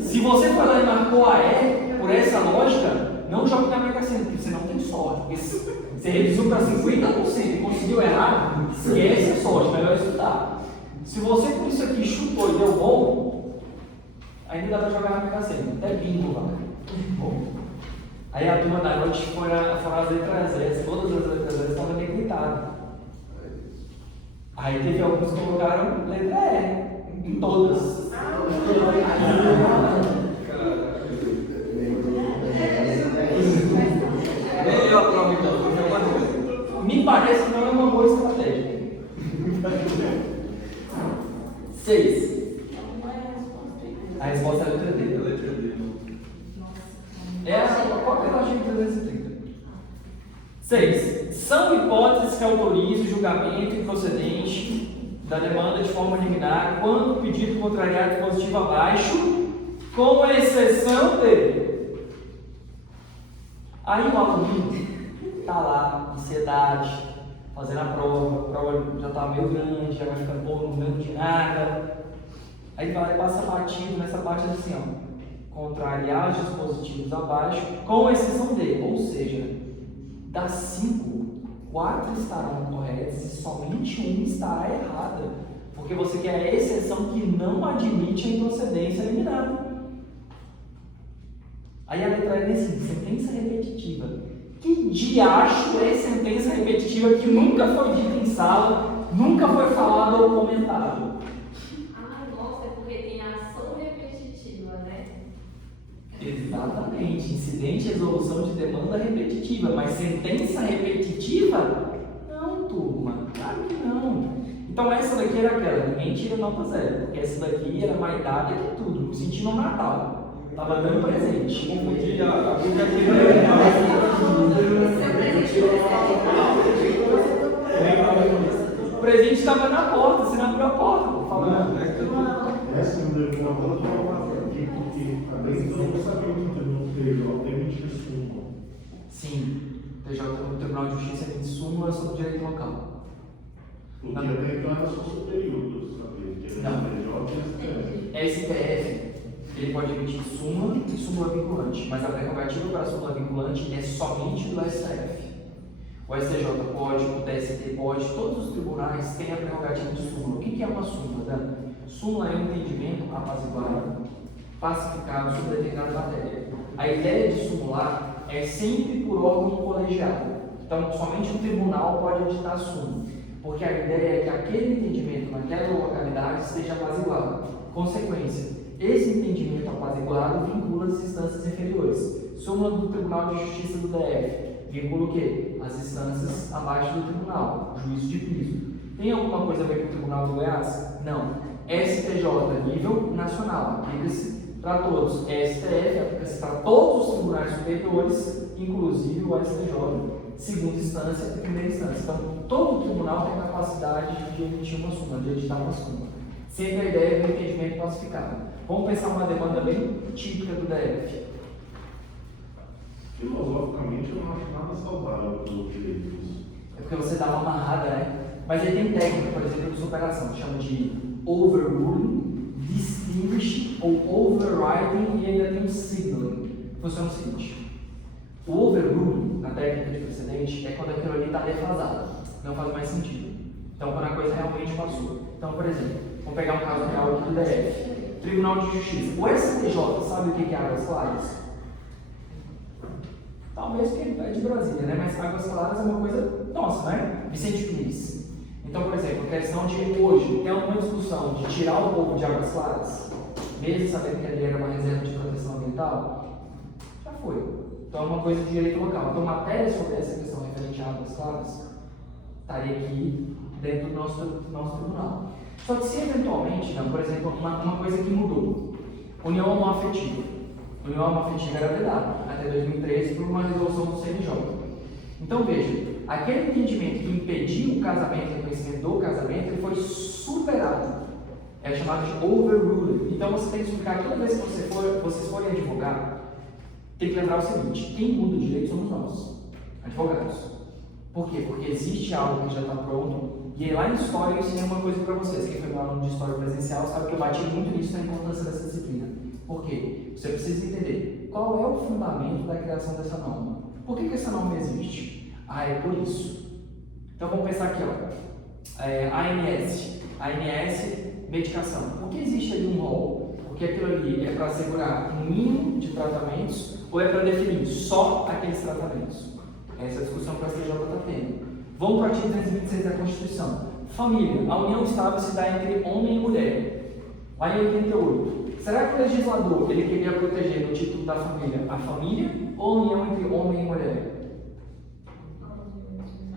Se você for lá e marcou a E, por essa lógica, não jogue na Mega Sena, porque você não tem sorte. Porque você reduziu para 50% e conseguiu errar, esquece a sorte, melhor estudar. Se você por isso aqui chutou e deu bom, ainda dá para jogar na Mega Sena, até bingo lá. Bom. Aí a turma da noite foram as letras S, todas as letras S estavam negritadas. Aí teve alguns que colocaram letra E, em todas. Me parece que não é uma boa estratégia. 6. A resposta é a letra D. Qual que é o artigo 330? 6. São hipóteses que autorizam o julgamento improcedente da demanda de forma liminar quando o pedido contrariado é positivo abaixo, com exceção de. Aí o aluno está lá, ansiedade, fazendo a prova já está meio grande, já vai ficando pouco, não lembro de nada. Aí ele vai lá e passa batido nessa parte assim, ó. Contrariar os dispositivos abaixo, com exceção de, ou seja, das 5, 4 estarão corretas e somente 1 estará errada, porque você quer a exceção que não admite a improcedência liminar. Aí a letra é assim, sentença repetitiva. Que diacho é sentença repetitiva que nunca foi dita em sala, nunca foi falado ou comentado? Nossa, é porque tem ação repetitiva, né? Exatamente, incidente e resolução de demanda repetitiva, mas sentença repetitiva? Não, turma, claro que não. Então essa daqui era aquela, ninguém tira nota 0, porque essa daqui era mais dada que tudo, me senti no Natal. Estava dando presente. Confundi a O presente estava na porta, você não abriu a porta, tô falando. Essa não levou a outra porque também não sabia que no TJ emite súmula. Sim, o Tribunal de Justiça emite súmula sobre direito local. Porque até então era só sobre períodos, sabe? Não. STF, ele pode emitir súmula e súmula vinculante, mas a prerrogativa para a súmula vinculante é somente do STF. O STJ pode, o TST pode, todos os tribunais têm a prerrogativa de súmula. O que é uma súmula, Dan? Súmula é um entendimento apaziguado, pacificado sobre determinada matéria. A ideia de súmula é sempre por órgão colegiado. Então, somente o tribunal pode editar a súmula, porque a ideia é que aquele entendimento naquela localidade esteja apaziguado. Consequência, esse entendimento apaziguado vincula as instâncias inferiores. Súmula do Tribunal de Justiça do DF vincula o quê? As instâncias abaixo do tribunal, juízo de piso. Tem alguma coisa a ver com o Tribunal do Goiás? Não. STJ, nível nacional, aplica-se para todos. STF, aplica-se para todos os tribunais superiores, inclusive o STJ. Segunda instância e primeira instância. Então, todo tribunal tem capacidade de emitir uma súmula, de editar uma súmula. Sempre a ideia do entendimento classificado. Vamos pensar uma demanda bem típica do DF. Filosoficamente, eu não acho nada saudável pelo direito disso. É porque você dá uma amarrada, né? Mas aí tem técnica, por exemplo, de superação, chama de overruling, distinguishing ou overriding, e ainda tem um signaling. Funciona o seguinte: o overruling, na técnica de precedente, é quando aquilo ali está defasado, não faz mais sentido. Então, quando a coisa realmente passou. Então, por exemplo, vamos pegar um caso real aqui do DF. Tribunal de Justiça. O STJ sabe o que é Águas Claras? Talvez porque é de Brasília, né? Mas Águas Claras é uma coisa nossa, né? Vicente Pires. Então, por exemplo, a questão de hoje, tem alguma discussão de tirar o povo de Águas Claras, mesmo sabendo que ali era uma reserva de proteção ambiental? Já foi. Então, é uma coisa de direito local. Então, matéria sobre essa questão referente a Águas Claras estaria aqui dentro do nosso tribunal. Só que se eventualmente, não, por exemplo, uma coisa que mudou, união homoafetiva. União homoafetiva era vedada até 2013 por uma resolução do CNJ. Então veja, aquele entendimento que impedia o casamento e o reconhecimento do casamento, ele foi superado. É chamado de overruling. Então você tem que explicar, toda vez que vocês forem advogar, tem que lembrar o seguinte: quem muda o direito somos nós, advogados. Por quê? Porque existe algo que já está pronto. E aí, lá em História eu ensinei uma coisa para vocês. Quem foi meu aluno de História presencial sabe que eu bati muito nisso na importância dessa disciplina. Por quê? Você precisa entender qual é o fundamento da criação dessa norma. Por que essa norma existe? Ah, é por isso. Então vamos pensar aqui, ó. ANS. ANS, medicação. Por que existe ali um rol? Porque aquilo ali é para assegurar um mínimo de tratamentos ou é para definir só aqueles tratamentos? Essa é a discussão que a STJ está tendo. Vamos para o artigo 226 da Constituição. Família. A união estável se dá entre homem e mulher. Lá em 88. Será que o legislador ele queria proteger no título da família a família ou a união entre homem e mulher?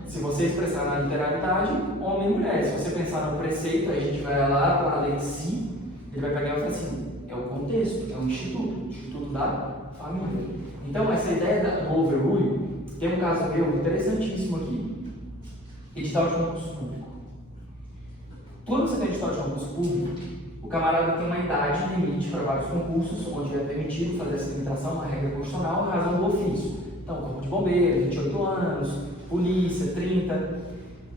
Se você expressar na literalidade, homem e mulher. Se você pensar no preceito, aí a gente vai lá para a lei em si, ele vai pegar e falar assim: é o contexto, é o instituto da família. Então, essa ideia do overruling, tem um caso meu interessantíssimo aqui. Edital de concurso público. Quando você tem edital de concurso público, o camarada tem uma idade limite para vários concursos, onde é permitido fazer essa limitação, uma regra constitucional, em razão do ofício. Então, corpo de bombeiro, 28 anos, polícia, 30.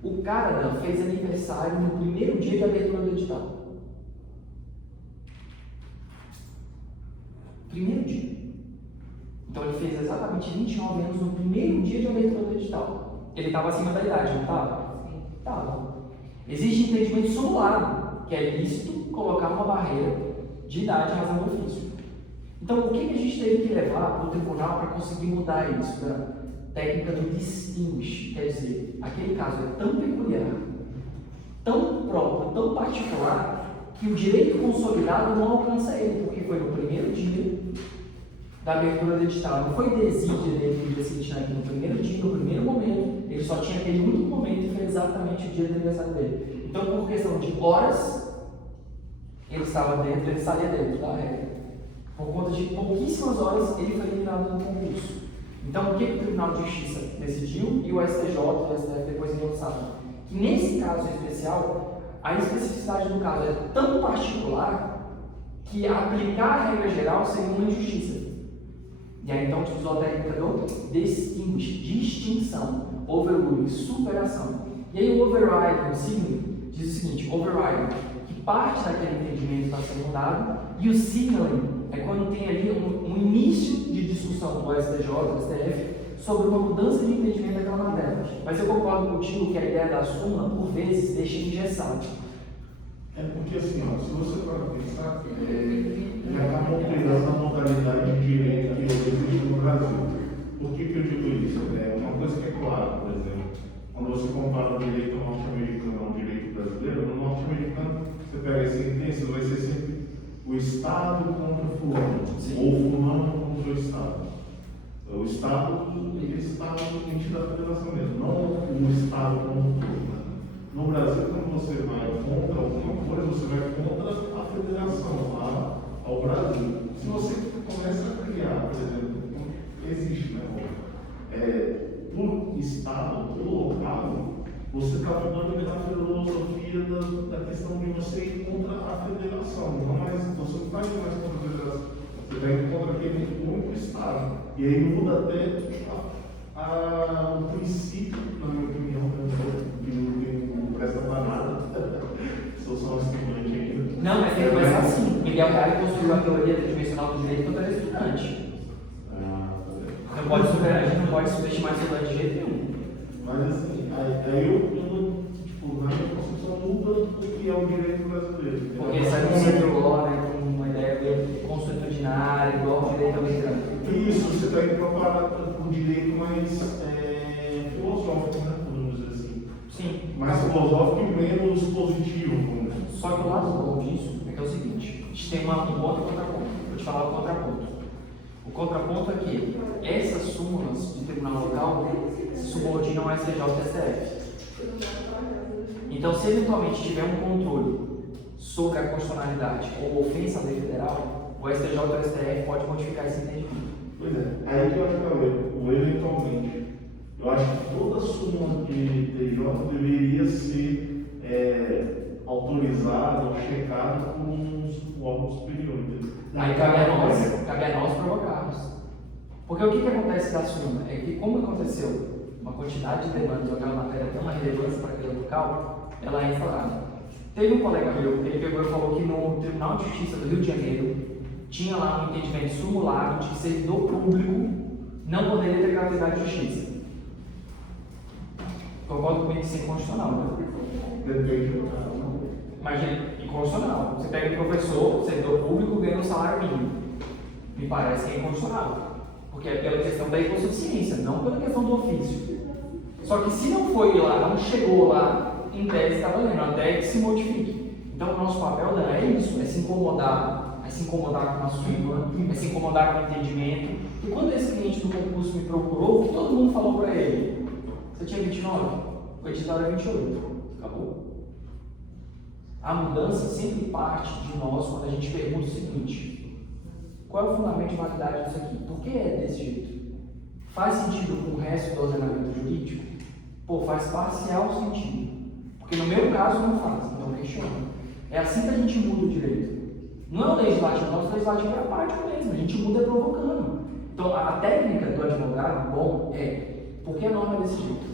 O cara fez aniversário no primeiro dia de abertura do edital. Primeiro dia. Então, ele fez exatamente 29 anos no primeiro dia de abertura do edital. Ele estava acima da idade, não estava? Estava. Existe entendimento simulado, que é lícito colocar uma barreira de idade em razão do ofício. Então, o que a gente teve que levar para o tribunal para conseguir mudar isso? Da técnica do distinguish, quer dizer, aquele caso é tão peculiar, tão próprio, tão particular, que o direito consolidado não alcança ele, porque foi no primeiro dia da abertura do edital. Não foi desídia dele que decidiu aqui no primeiro dia, no primeiro momento. Ele só tinha aquele único momento e foi exatamente o dia do aniversário dele. Então, por questão de horas, ele estava dentro, ele estaria dentro da regra. Por conta de pouquíssimas horas, ele foi eliminado do concurso. Então, o que o Tribunal de Justiça decidiu e o STJ e o STF depois endossaram? Que nesse caso especial, a especificidade do caso é tão particular que aplicar a regra geral seria uma injustiça. E aí então usou a técnica do distinguish, distinção, overruling, superação. E aí o overriding, o signaling, diz o seguinte: overriding, que parte daquele entendimento está sendo mudado, e o signaling é quando tem ali um início de discussão do STJ, do STF, sobre uma mudança de entendimento daquela matéria. Mas eu concordo contigo que a ideia da súmula, por vezes, deixa engessado. É porque assim, ó, se você for pensar, já está alterando a modalidade de direito que hoje existe no Brasil. Por que eu digo isso? Uma coisa que é clara, por exemplo, quando você compara o direito norte-americano ao direito brasileiro, no norte-americano você pega a sentença, vai ser sempre o Estado contra fulano, ou fulano contra o Estado. O Estado, ele está emitido da federação mesmo, não o Estado como um todo. No Brasil, quando você vai contra alguma coisa, você vai contra a federação, ao Brasil. Se você começa a criar, por exemplo, existe, né? Por Estado, por local, você está mudando a filosofia da questão de você ir contra a federação. Você não está indo mais contra a federação, você está indo contra aquele único Estado. E aí muda até o princípio, na minha opinião, que não presta para nada. Sou só um estudante ainda. Não, mas tem que começar assim. Miguel Reale construiu a teoria tridimensional do direito quando era estudante. Não pode superar, a gente não pode subestimar estudante de jeito nenhum. Mas assim, aí eu tipo, na minha concepção muda o que é o direito brasileiro. Porque sai do centro law, né, com uma ideia bem consuetudinária, igual ao direito americano. Isso, você está indo para um direito mais filosófico, né, podemos dizer assim. Sim. Mais filosófico e menos positivo. Né? Só que o lado bom disso é que é o seguinte, a gente tem um ponto e contraponto. Vou te falar o contraponto. O contraponto é que essas súmulas de tribunal local se subordinam ao STJ e ao STF. Então, se eventualmente tiver um controle sobre a constitucionalidade ou ofensa à lei federal, o STJ e o STF pode modificar esse entendimento. Pois é, aí que eu acho que é o erro. O eventualmente. Eu acho que toda súmula de TJ deveria ser autorizada ou checada por um órgão superior. Aí cabe a nós provocarmos. Porque o que acontece da súmula é que, como aconteceu uma quantidade de demandas, aquela matéria tem uma relevância para aquele local, ela é instaurada. Teve um colega meu, ele pegou e falou que no Tribunal de Justiça do Rio de Janeiro tinha lá um entendimento simulado de que servidor público não poderia ter gratuidade de justiça. Concordo comigo que isso é inconstitucional, né? Depende do caso. Imagina, inconstitucional. Você pega um professor, servidor público, ganha um salário mínimo. Me parece que é inconstitucional. Porque é pela questão da hipossuficiência, não pela questão do ofício. Só que se não foi lá, não chegou lá, em tese está valendo, até que se modifique. Então o nosso papel não é isso, é se incomodar com a súmula, é se incomodar com o entendimento. E quando esse cliente do concurso me procurou, o que todo mundo falou para ele? Você tinha 29? O edital é 28. Acabou. A mudança sempre parte de nós quando a gente pergunta o seguinte: qual é o fundamento de validade disso aqui? Por que é desse jeito? Faz sentido com o resto do ordenamento jurídico? Pô, faz parcial sentido. Porque no meu caso não faz, então questiono. É assim que a gente muda o direito. Não é o legislativo, nosso legislativo é a prática mesmo, a gente muda provocando. Então a técnica do advogado bom é: por que a norma é desse jeito?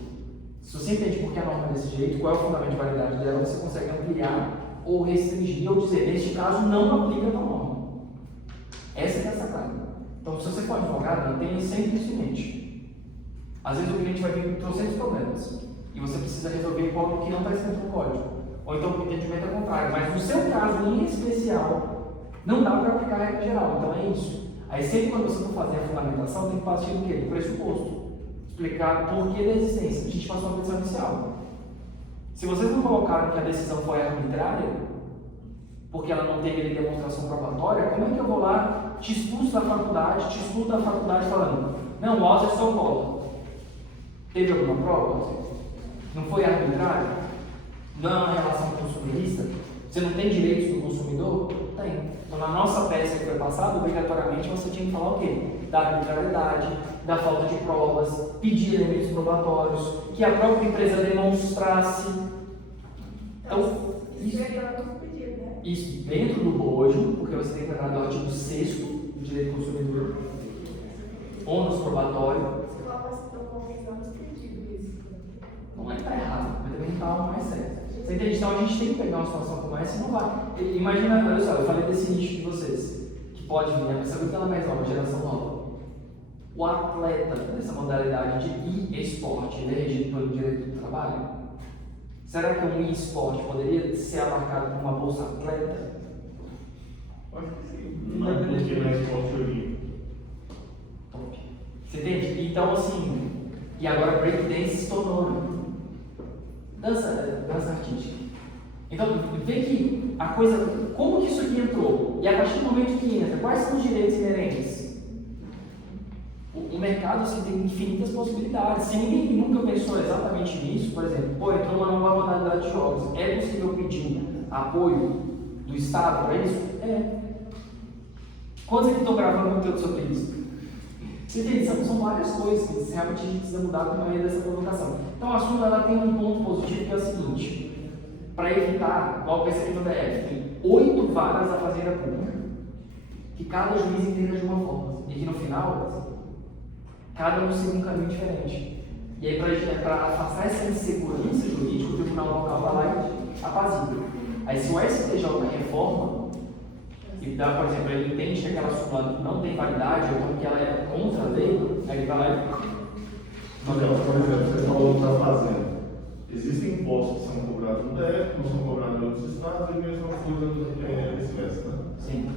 Se você entende por que a norma é desse jeito, qual é o fundamento de validade dela, você consegue ampliar ou restringir ou dizer, neste caso não aplica a norma. Essa é a sacada. Então, se você for advogado, mantenha sempre isso em mente. Às vezes o cliente vai vir com 300 problemas e você precisa resolver qual que não está escrito no código. Ou então o entendimento é contrário. Mas no seu caso, em especial, não dá para aplicar a regra geral. Então é isso. Aí sempre quando você for fazer a fundamentação, tem que partir do quê? Do pressuposto. Explicar por que da existência. A gente passou uma petição inicial. Se vocês não colocaram que a decisão foi arbitrária, porque ela não teve demonstração probatória, como é que eu vou lá, te expulso da faculdade, te expulso da faculdade falando, não, o Walter é só cola. Teve alguma prova? Não foi arbitrário? Não é uma relação consumerista? Você não tem direitos do consumidor? Tem. Então, na nossa peça que foi passada, obrigatoriamente você tinha que falar o quê? Da arbitrariedade, da falta de provas, pedir elementos probatórios, que a própria empresa demonstrasse. Então, isso dentro do bojo, porque você tem que lembrar do artigo 6º do direito do consumidor, ônus probatório. Não é que está errado, mas também não está algo mais certo. Você entende? Então a gente tem que pegar uma situação como essa e não vai. Imagina, olha só, eu falei desse nicho de vocês, que pode vir, a pessoa que ela é mais nova, geração nova. O atleta dessa modalidade de e-esporte, ele é regido pelo direito do trabalho? Será que um e-esporte poderia ser abarcado por uma bolsa atleta? Acho que sim. Não, porque não é esporte olímpico. Top. Você entende? Então, assim, e agora breakdance se tornou dança artística. Então, vê que a coisa, como que isso aqui entrou? E a partir do momento que entra, quais são os direitos inerentes? o mercado assim, tem infinitas possibilidades. Se ninguém nunca pensou exatamente nisso, por exemplo, entrou uma nova modalidade de jogos, é possível pedir apoio do Estado para isso? É. Quantos aqui estão gravando conteúdo sobre isso? Você entende? São várias coisas que realmente a gente precisa mudar com a maioria dessa provocação. Então a súmula ela tem um ponto positivo que é o seguinte: para evitar, igual eu pensei no DF, tem 8 varas da fazenda pública, que cada juiz entenda de uma forma, e que no final, cada um siga um caminho diferente. E aí, para afastar essa insegurança jurídica, o tribunal local vai lá e apazigua. Aí, se o STJ reforma, e dá, por exemplo, ele entende que aquela súmula não tem validade, ou que ela é contra a lei, aí ele vai lá e. Então, por exemplo, você falou da fazenda. Existem impostos que são cobrados no DF, não são cobrados em outros estados, e a mesma coisa vice-versa, né? Sim.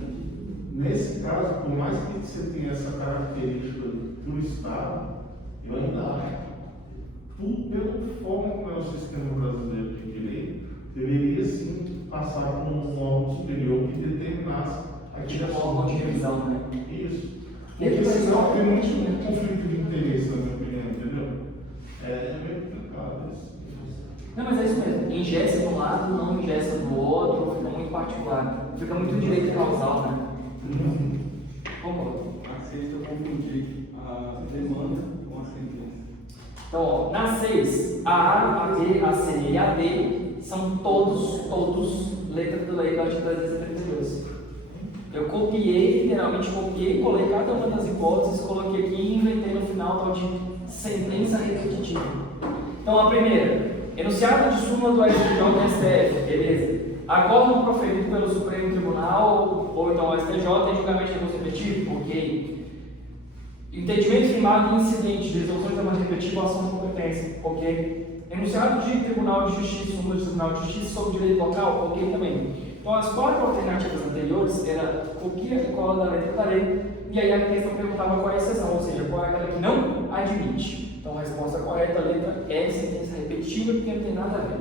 Nesse caso, por mais que você tenha essa característica do Estado, eu ainda acho que, pela forma como é o sistema brasileiro de direito, deveria sim passar por um órgão superior que determinasse Tipo um órgão de revisão, né? Isso. Porque senão tem muito conflito de interesse, na minha opinião, entendeu? É meio complicado isso. Não, mas é isso mesmo. Ingessa de um lado, não ingessa do outro, fica muito particular. Fica muito direito causal, né? Concordo. Aceita confundir a demanda com a sentença. Então, ó, na 6, a A, a B, a C e a D são todos letras da lei do artigo 332. Eu copiei, literalmente copiei, colei cada uma das hipóteses, coloquei aqui e inventei no final tal de sentença repetitiva. Então, a primeira, enunciado de súmula do STJ e STF, beleza. Acórdão proferido pelo Supremo Tribunal ou então o STJ em julgamento de recurso repetitivo, ok. Entendimento firmado em incidente de resolução de demanda repetitiva ou ação de competência, ok. Enunciado de Tribunal de Justiça, súmula de Tribunal de Justiça sobre direito local, ok também. Então as 4 alternativas anteriores era copia e cola da letra da lei, e aí a questão perguntava qual é a exceção, ou seja, qual é aquela que não admite. Então a resposta correta, a letra é sentença repetitiva, porque não tem nada a ver.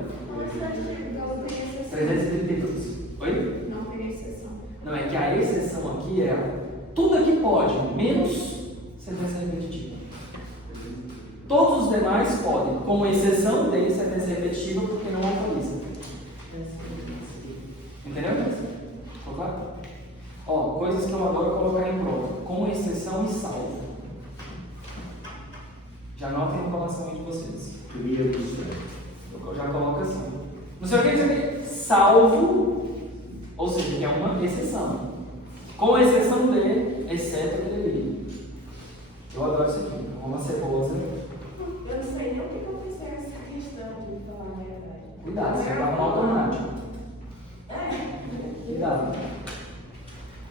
Não tem exceção. 332. Oi? Não tem exceção. Não, é que a exceção aqui é tudo aqui pode, menos sentença repetitiva. Todos os demais podem, com exceção de sentença repetitiva, porque não autoriza. Entendeu? Ficou claro? Ó, coisas que eu adoro colocar em prova. Com exceção e salvo. Já notem a colação aí de vocês. Eu já coloco assim. Não sei o que dizer, salvo, ou seja, que é uma exceção. Com exceção de, exceto que deveria. Eu adoro isso aqui. Uma cebosa. Eu não sei nem o que aconteceu essa questão de falar a verdade. Cuidado, você vai no automático. Cuidado.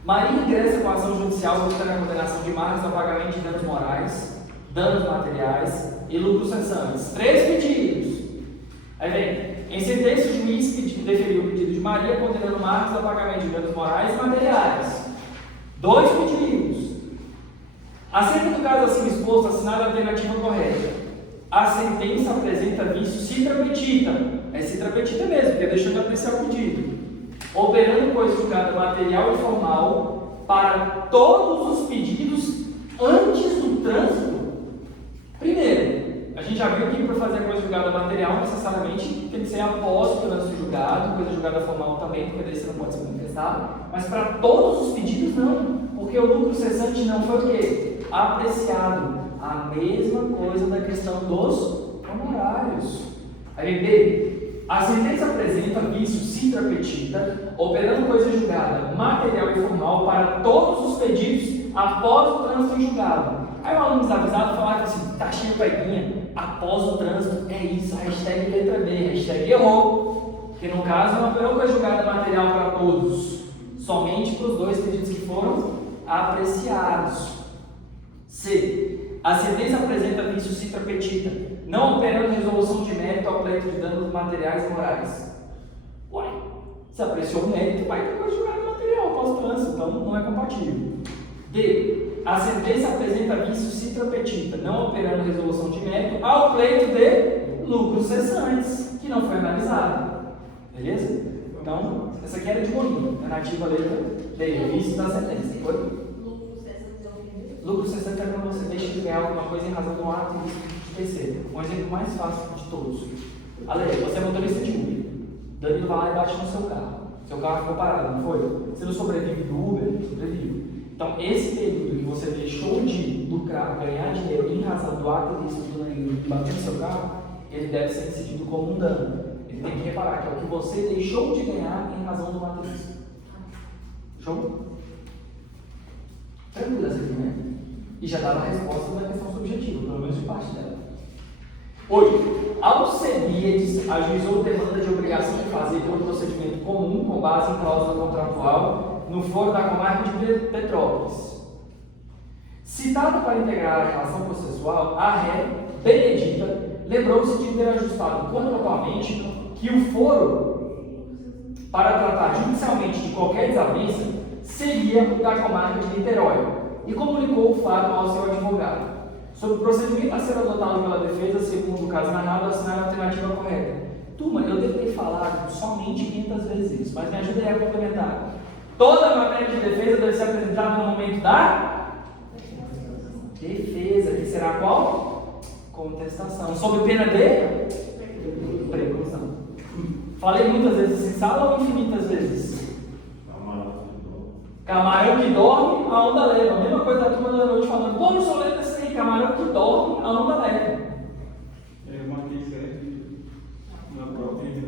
Maria ingressa com a ação judicial buscando a condenação de Marcos ao pagamento de danos morais, danos materiais e lucros cessantes. 3 pedidos. Aí vem, em sentença, o juiz deferiu o pedido de Maria, condenando Marcos ao pagamento de danos morais e materiais. 2 pedidos. Acerca do caso assim exposto, assinada a alternativa correta. A sentença apresenta vício citra petita. É citra petita mesmo, porque deixou de apreciar o pedido. Operando coisa julgada material e formal para todos os pedidos antes do trânsito. Primeiro, a gente já viu que para fazer a coisa julgada material, necessariamente tem que ser após o trânsito julgado, coisa julgada formal também, porque daí você não pode ser manifestado. Mas para todos os pedidos, não, porque o lucro cessante não foi o quê? Apreciado. A mesma coisa da questão dos honorários. Aí, B, a sentença apresenta vício citra petita, operando coisa julgada material e formal para todos os pedidos após o trânsito em julgado. Aí o aluno desavisado falava assim, tá cheio de peguinha, após o trânsito, é isso, hashtag letra B, hashtag errou. Porque no caso não operou coisa julgada material para todos, somente para os 2 pedidos que foram apreciados. C. A sentença apresenta vício citra petita, não operando resolução de mérito ao pleito de danos materiais e morais. Uai, se apreciou o mérito, vai ter coisa julgada material após o trânsito, então não é compatível. D. A sentença apresenta vício citra petita, não operando resolução de mérito ao pleito de lucros cessantes, que não foi analisado. Beleza? Então, essa aqui era de bolinha, alternativa letra D, vício da sentença. Foi? Lucros cessantes é o quê? Lucro cessante é quando você deixa de ganhar alguma coisa em razão do ato de terceiro. Um exemplo mais fácil de todos. Ale, você é motorista de Uber. Danilo vai lá e bate no seu carro. Seu carro ficou parado, não foi? Você não sobrevive do Uber? Sobrevive. Então, esse período que você deixou de lucrar, ganhar dinheiro em razão do ato ilícito do Danilo de bater no seu carro, ele deve ser decidido como um dano. Ele tem que reparar que é o que você deixou de ganhar em razão do ato ilícito. Show? Tranquilo essa aqui, né? E já dava a resposta da questão subjetiva, pelo menos de parte dela. 8. Alcebiades ajuizou demanda de obrigação de fazer pelo procedimento comum com base em cláusula contratual no foro da comarca de Petrópolis. Citada para integrar a relação processual, a ré Benedita lembrou-se de ter ajustado contratualmente que o foro para tratar judicialmente de qualquer desavença seria o da comarca de Niterói e comunicou o fato ao seu advogado. Sobre o procedimento a ser adotado pela defesa, segundo o caso narrado, assinar a alternativa correta. Turma, eu devo ter falado somente 500 vezes isso, mas me ajuda aí a complementar. Toda matéria de defesa deve ser apresentada no momento da defesa, que será qual? Contestação. Sob pena de preclusão. Falei muitas vezes em sala ou infinitas vezes? Camarão que dorme, a onda leva. A mesma coisa da turma da noite falando, pô, não sou lento assim, camarão que dorme, a onda leva. Eu marquei certo na prova de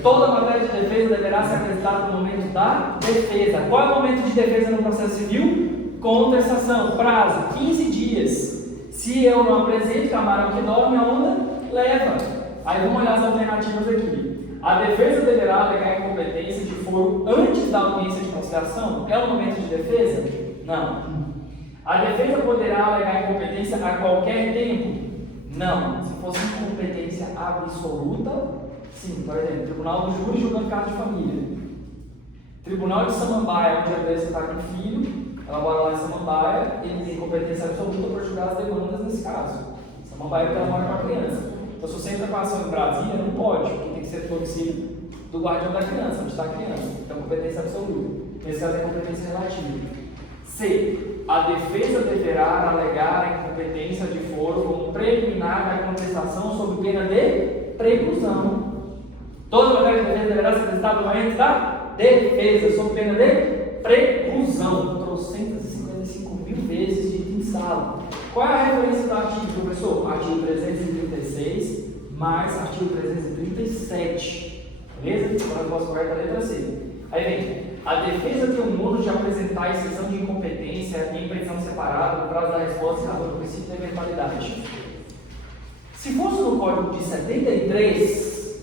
Toda matéria de defesa deverá ser apresentada no momento da defesa. Qual é o momento de defesa no processo civil? Contestação. Prazo, 15 dias. Se eu não apresento, camarão que dorme, a onda leva. Aí vamos olhar as alternativas aqui. A defesa deverá alegar incompetência de foro antes da audiência de conciliação? É o momento de defesa? Não. A defesa poderá alegar incompetência a qualquer tempo? Não. Se fosse incompetência absoluta, sim. Por exemplo, Tribunal do Júri julgando caso de família. Tribunal de Samambaia, onde a defesa está com filho, ela mora lá em Samambaia, ele tem competência absoluta para julgar as demandas nesse caso. Samambaia porque ela mora com a criança. Então, se você entra com a ação em Brasília, não pode, porque tem que ser torcido do guardião da criança, onde está a criança. Então, competência absoluta. Nesse caso, é competência relativa. C. A defesa deverá alegar a incompetência de foro como preliminar da contestação sob pena de preclusão. Toda matéria de defesa deverá ser apresentada no momento da defesa, sob pena de preclusão. 355 mil vezes dito em sala. Qual é a referência do artigo, professor? Artigo 336 mais artigo 337. Beleza? Agora eu posso correr a letra C. Aí vem, a defesa tem o modo de apresentar a exceção de incompetência em petição separada no prazo da resposta em razão do princípio da eventualidade. Se fosse no Código de 73,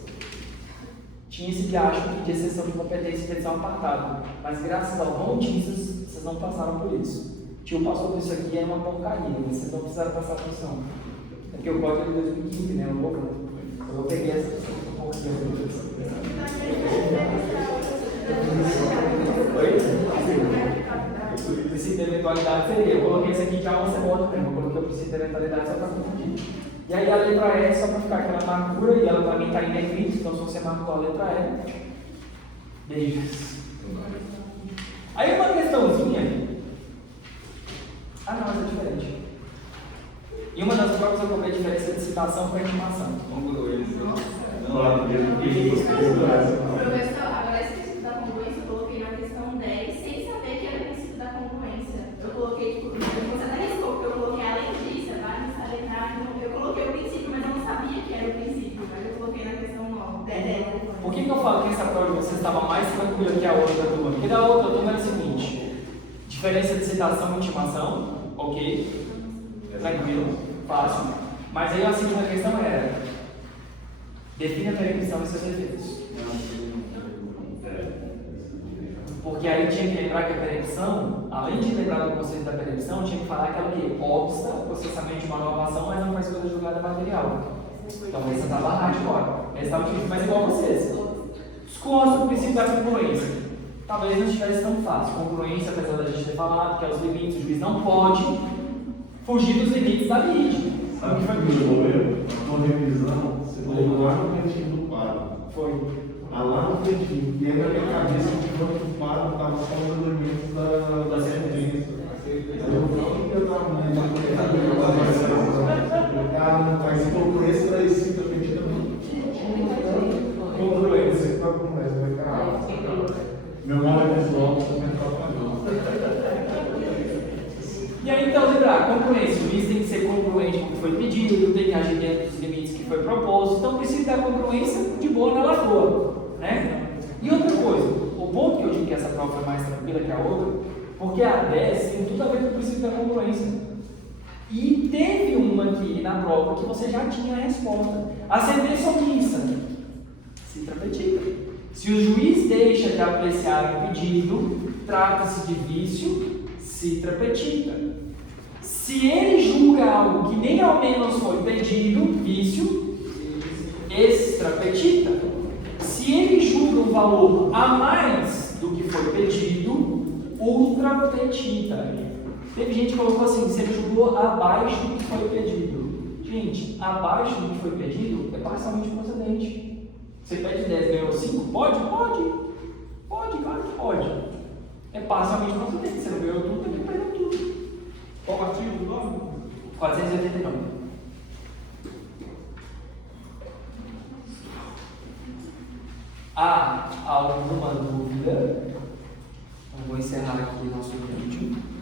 tinha esse diacho de exceção de competência em petição apartada. Mas graças ao Dom Jesus, vocês não passaram por isso. O tio passou por isso aqui, é uma porcaria, vocês não precisaram passar por isso não. É porque o código é de 2015, né? Eu peguei essa porcaria. O princípio de eventualidade seria, eu coloquei esse aqui já uma semana mesmo, eu coloquei o princípio de eventualidade só para confundir. E aí a letra E, só para ficar aquela marcura, e ela também está em negrito, então se você marcou a letra E, beijos. Aí uma questãozinha. Ah não, essa é diferente. E uma das provas eu cobrei a diferença de citação para intimação. Professor, agora esse princípio da congruência eu coloquei na questão 10 sem saber que era o princípio da congruência. Eu coloquei, tipo, você até riscou, porque eu coloquei além disso, vai me salientar. Eu coloquei o princípio, mas eu não sabia que era o princípio, mas eu coloquei na questão 10. Por que eu falo que essa prova de vocês estava mais tranquila que a outra turma? Porque da outra turma é o seguinte: diferença de citação e intimação, ok? Tranquilo, fácil. Mas aí a segunda questão era: defina a permissão e seus efeitos. Porque aí tinha que lembrar que a permissão, além de lembrar do conceito da permissão, tinha que falar que ela o quê? Obsta processamento de uma nova ação, mas não faz coisa julgada material. Então essa estava lá de fora. Essa estava difícil, mas igual vocês. Desconsta o princípio da congruência. Talvez não estivesse tão fácil. Congruência, apesar da gente ter falado, que é os limites, o juiz não pode fugir dos limites da lei. Sabe o que foi que mudou eu? Na revisão, você colocou lá no cantinho do quadro. Foi. Lá no cantinho. E aí na minha cabeça, enquanto o quadro estava só os elementos da sentença. Mas congruência da cita pedida congruência com a congruência. Meu nome é visual, E aí, então, lembrar, congruência. O juiz tem que ser congruente com o que foi pedido, tem que agir dentro dos limites que foi proposto. Então, precisa da congruência de boa na lagoa, né? E outra coisa, o ponto que eu digo que essa prova foi mais tranquila que a outra, porque a 10 tem tudo a ver com o princípio da congruência. E teve uma aqui na prova que você já tinha a resposta. A sentença omissa, citra petita. Se o juiz deixa de apreciar o pedido, trata-se de vício, citra petita. Se ele julga algo que nem ao menos foi pedido, vício, extra petita. Se ele julga um valor a mais do que foi pedido, ultra petita. Teve gente que colocou assim, se ele julgou abaixo do que foi pedido. Gente, abaixo do que foi pedido é parcialmente procedente. Você pede 10, ganhou 5? Pode? Pode. Pode, claro que pode. É parcialmente procedente. Você não ganhou tudo, também perdeu tudo. Qual artigo do nome? 489. Há alguma dúvida? Eu vou encerrar aqui nosso vídeo.